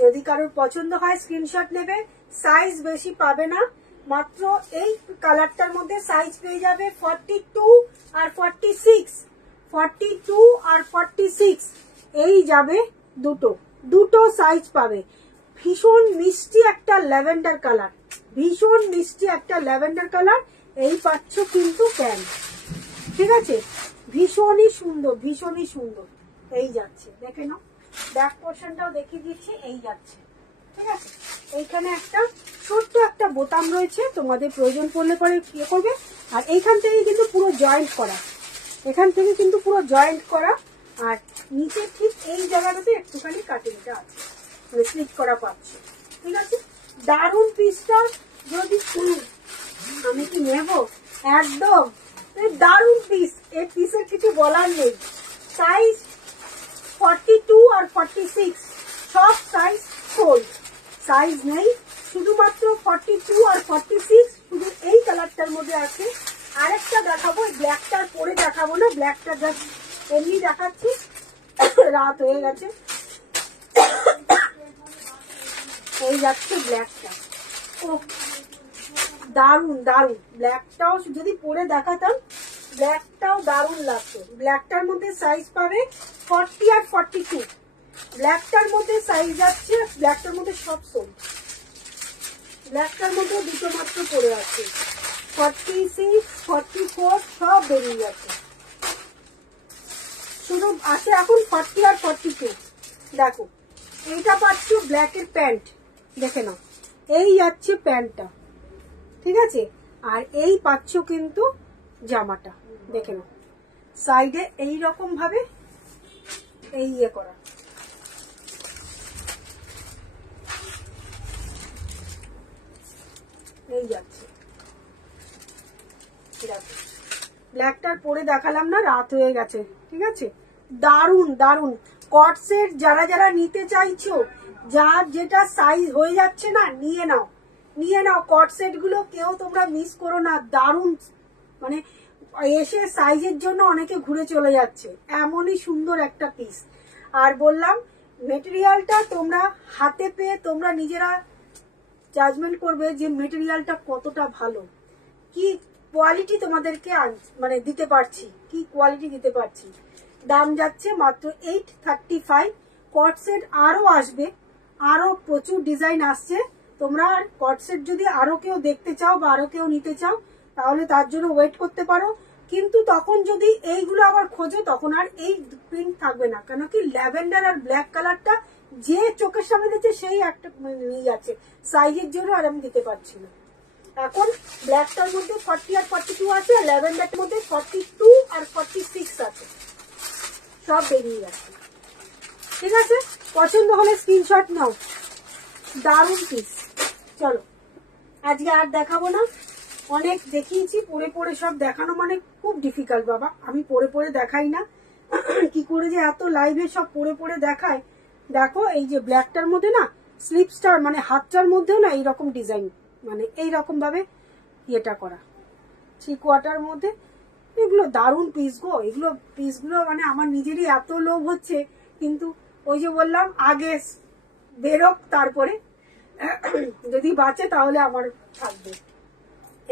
যদি কারোর পছন্দ হয় স্ক্রিনশট নেবে। সাইজ বেশি পাবে না, মাত্র এই কালারটার মধ্যে সাইজ পেয়ে যাবে 42 আর 46, 42 আর 46 এই যাবে। দুটো সাইজ পাবে। ভীষণ মিষ্টি একটা ল্যাভেন্ডার কালার, ভীষণ মিষ্টি একটা ল্যাভেন্ডার কালার। এই পাচ্ছ কিন্তু প্যান্ট, ঠিক আছে? ভীষণই সুন্দর, ভীষণই সুন্দর। এই যাচ্ছে, দেখে নাও। ব্যাক পোর্শনটাও দেখিয়ে দিচ্ছি। এই যাচ্ছে, ঠিক আছে? এইখানে একটা ছোট্ট একটা বোতাম রয়েছে, তোমাদের প্রয়োজন পড়লে পরে কি করবে। আর এইখান থেকে কিন্তু পুরো জয়েন্ট করা, এখান থেকে কিন্তু পুরো জয়েন্ট করা। আর নিচে ঠিক এই জায়গাটাতে একটুখানি কাটিংটা আছে, মানে স্লিপ করা পাচ্ছে, ঠিক আছে? দারুণ পিসটা। যদি আমি কি নেব, একদম দারুণ পিস। এই পিসের কিছু বলার নেই। সাইজ 42 আর 46 সব সাইজ সোল্ড, সাইজ নেই। শুধুমাত্র 42 আর 46 শুধু এই কালারটার মধ্যে আছে। আরেকটা দেখাবো, ব্ল্যাকটা পরে দেখাবো না, ব্ল্যাকটা জাস্ট এমনি দেখাচ্ছি, রাত হয়ে গেছে। এই যাচ্ছে ব্ল্যাকটা। ও দারুন দারুন, ব্ল্যাকটাও যদি পরে দেখাতাম, ব্ল্যাকটাও দারুন লাগতো। ব্ল্যাকটার মধ্যে সাইজ পাবে 40 আর 42, ব্ল্যাকটার মধ্যে সাইজ আছে। ব্ল্যাকটার মধ্যে সব সোল, ব্ল্যাকটার মধ্যে দুটো মাত্র পড়ে আছে। 46, 44 সব বেরিয়ে গেছে, শুধু আছে এখন 40 আর 42। দেখো এইটা পাচ্ছ ব্ল্যাকের প্যান্ট, দেখে নাও। এই যাচ্ছে প্যান্টটা, ঠিক আছে? আর এই পাচ্ছ কিন্তু জামাটা, দেখে নাও। সাইডে এইরকম ভাবে এই ইয়ে করা, এই যাচ্ছে। ব্ল্যাকটার পরে দেখালাম না, রাত হয়ে গেছে, ঠিক আছে? দারুন দারুন কট সেট। যারা যারা নিতে চাইছো, যার যেটা সাইজ হয়ে যাচ্ছে না, নিয়ে নাও, নিয়ে নাও কট সেট গুলো। কেউ তোমরা মিস করো না। দারুন, মানে এসে সাইজের জন্য অনেকে ঘুরে চলে যাচ্ছে, এমনই সুন্দর একটা পিস। আর বললাম মেটেরিয়ালটা তোমরা হাতে পেয়ে তোমরা নিজেরা জাজমেন্ট করবে যে মেটেরিয়ালটা কতটা ভালো, কি কোয়ালিটি তোমাদেরকে মানে দিতে পারছি, কি কোয়ালিটি দিতে পারছি। দাম যাচ্ছে মাত্র 835। কট সেট আরো আসবে, আরো প্রচুর ডিজাইন আসছে। তোমরা কট সেট যদি আরো কেউ দেখতে চাও বা আরো কেউ নিতে চাও, তাহলে তার জন্য ওয়েট করতে পারো। কিন্তু তখন যদি এইগুলো আবার খোঁজো, তখন আর এই প্রিন্ট থাকবে না। কেন কি ল্যাভেন্ডার আর ব্ল্যাক কালারটা যে চোখের সামনে দিচ্ছে সেই একটা নিয়ে যাচ্ছে, সাইজের জন্য আর আমি দিতে পারছি না। এখন ব্ল্যাকটার মধ্যে 40 আর 42 আছে, আর ল্যাভেন্ডারটার মধ্যে 42 আর 46 আছে, সব বেরিয়ে যাচ্ছে, ঠিক আছে? পছন্দ হলে স্ক্রিনশট নাও। দারুণ পিস। চলো আজকে আর দেখাবো না, অনেক দেখিয়েছি। পরে পরে সব দেখানো মানে খুব ডিফিকাল্ট বাবা, আমি পরে পরে দেখাই না। কি করে যে এত লাইভে সব পরে পরে দেখায়। দেখো এই যে ব্ল্যাকটার মধ্যে না স্লিপস্টার, মানে হাতটার মধ্যেও না এইরকম ডিজাইন, মানে এইরকম ভাবে ইয়েটা করা, 3/4 মধ্যে। এগুলো দারুণ পিস গো, এগুলো পিসগুলো মানে আমার নিজেরই এত লোভ হচ্ছে। কিন্তু ওই যে বললাম আগে বেরোক, তারপরে যদি বাঁচে তাহলে আমার থাকবে।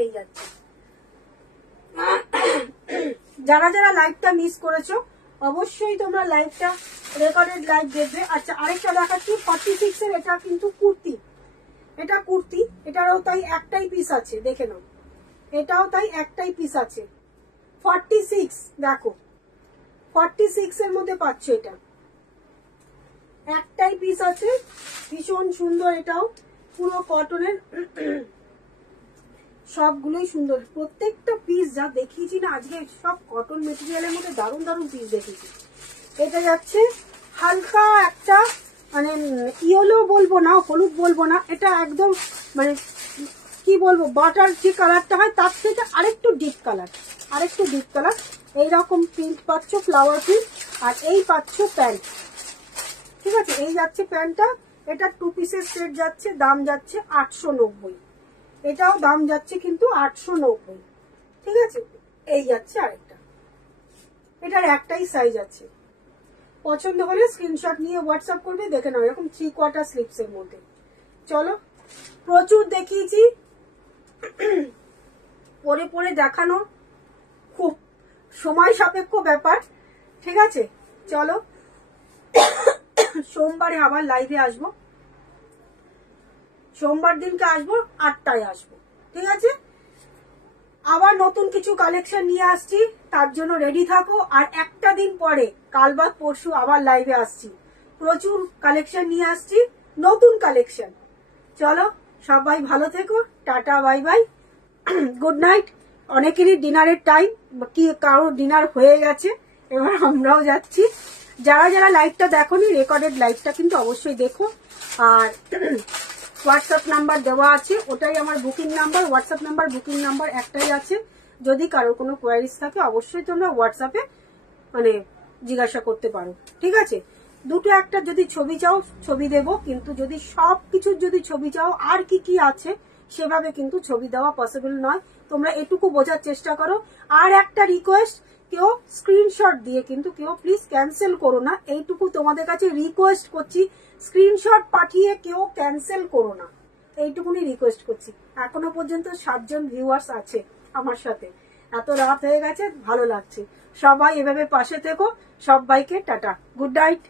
এই যাচ্ছে। যারা যারা লাইভটা মিস করেছো, অবশ্যই তোমরা লাইভটা রেকর্ডেড লাইভ দেখবে। আচ্ছা আরেকটা দেখাচ্ছি 46 এর, এটা কিন্তু কুর্তি, এটা কুর্তি, এটারও তাই একটাই পিস আছে, দেখে নাও। এটাও তাই, একটাই পিস আছে। 46, দেখো 46 এর মধ্যে পাচ্ছ। এটা একটাই পিস আছে, ভীষণ সুন্দর। এটাও পুরো কটনের, সবগুলোই সুন্দর। প্রত্যেকটা পিস যা দেখিয়েছি না আজকে, সব কটন মেটেরিয়ালের মধ্যে দারুণ দারুণ পিস দেখিয়েছি। এটা যাচ্ছে হালকা একটা, মানে ইয়েলো বলবো না, হলুদ বলবো না, এটা একদম মানে কি বলবো, বাটার যে কালারটা হয় তার থেকে আরেকটু ডিপ কালার, আরেকটু ডিপ কালার। এইরকম প্রিন্ট পাচ্ছ, ফ্লাওয়ার প্রিন্ট। আর এই পাচ্ছ প্যান্ট, ঠিক আছে? এই যাচ্ছে প্যান্টটা। এটা 2 পিসের সেট যাচ্ছে, দাম যাচ্ছে 890। এটাও দাম যাচ্ছে কিন্তু 890, ঠিক আছে? এই যাচ্ছে আরেকটা, এটার একটাই সাইজ আছে। পছন্দ হলে স্ক্রিনশট নিয়ে হোয়াটসঅ্যাপ করবে, দেখে নাও। এরকম 3/4 স্লিপস এর মধ্যে। চলো, প্রচুর দেখিয়েছি, পরে পরে দেখানো খুব সময় সাপেক্ষ ব্যাপার, ঠিক আছে? চলো, সোমবারে আবার লাইভে আসবো, সোমবার দিনকে আসবো, 8টায় আসবো, ঠিক আছে? আবার নতুন কিছু কালেকশন নিয়ে আসছি, তার জন্য রেডি থাকো। আর একটা দিন পরে, কাল বা পরশু আবার লাইভে আসছি, প্রচুর কালেকশন নিয়ে আসছি, নতুন কালেকশন। চলো, সবাই ভালো থেকো, tata, bye bye, good night. অনেকেরই ডিনারের টাইম, কি কারোর ডিনার হয়ে গেছে, এবার আমরাও যাচ্ছি। যারা যারা লাইভটা দেখোনি, রেকর্ডেড লাইভটা কিন্তু অবশ্যই দেখো। আর হোয়াটসঅ্যাপ নাম্বার দেওয়া আছে, ওটাই আমার booking number. WhatsApp number, booking number একটাই আছে। যদি কারোর কোনো কোয়ারিজ থাকে অবশ্যই তোমরা হোয়াটসঅ্যাপে মানে জিজ্ঞাসা করতে পারো, ঠিক আছে? দুটো একটা যদি ছবি চাও, ছবি দেব, কিন্তু যদি সবকিছুর যদি ছবি চাও, আর কি কি আছে সেভাবে কিন্তু ছবি দেওয়া পসিবল নয়। তোমরা এটুকু বোঝার চেষ্টা করো। আর একটা রিকোয়েস্ট, কেউ স্ক্রিনশট দিয়ে কিন্তু কেউ প্লিজ ক্যান্সেল করো না, এইটুকু তোমাদের কাছে রিকোয়েস্ট করছি। স্ক্রিনশট পাঠিয়ে কেউ ক্যান্সেল করো না, এইটুকুনি রিকোয়েস্ট করছি। এখনো পর্যন্ত 7 জন ভিউয়ার্স আছে আমার সাথে, এত রাত হয়ে গেছে, ভালো লাগছে। সবাই এভাবে পাশে থেকো, সবাইকে টাটা, গুড নাইট।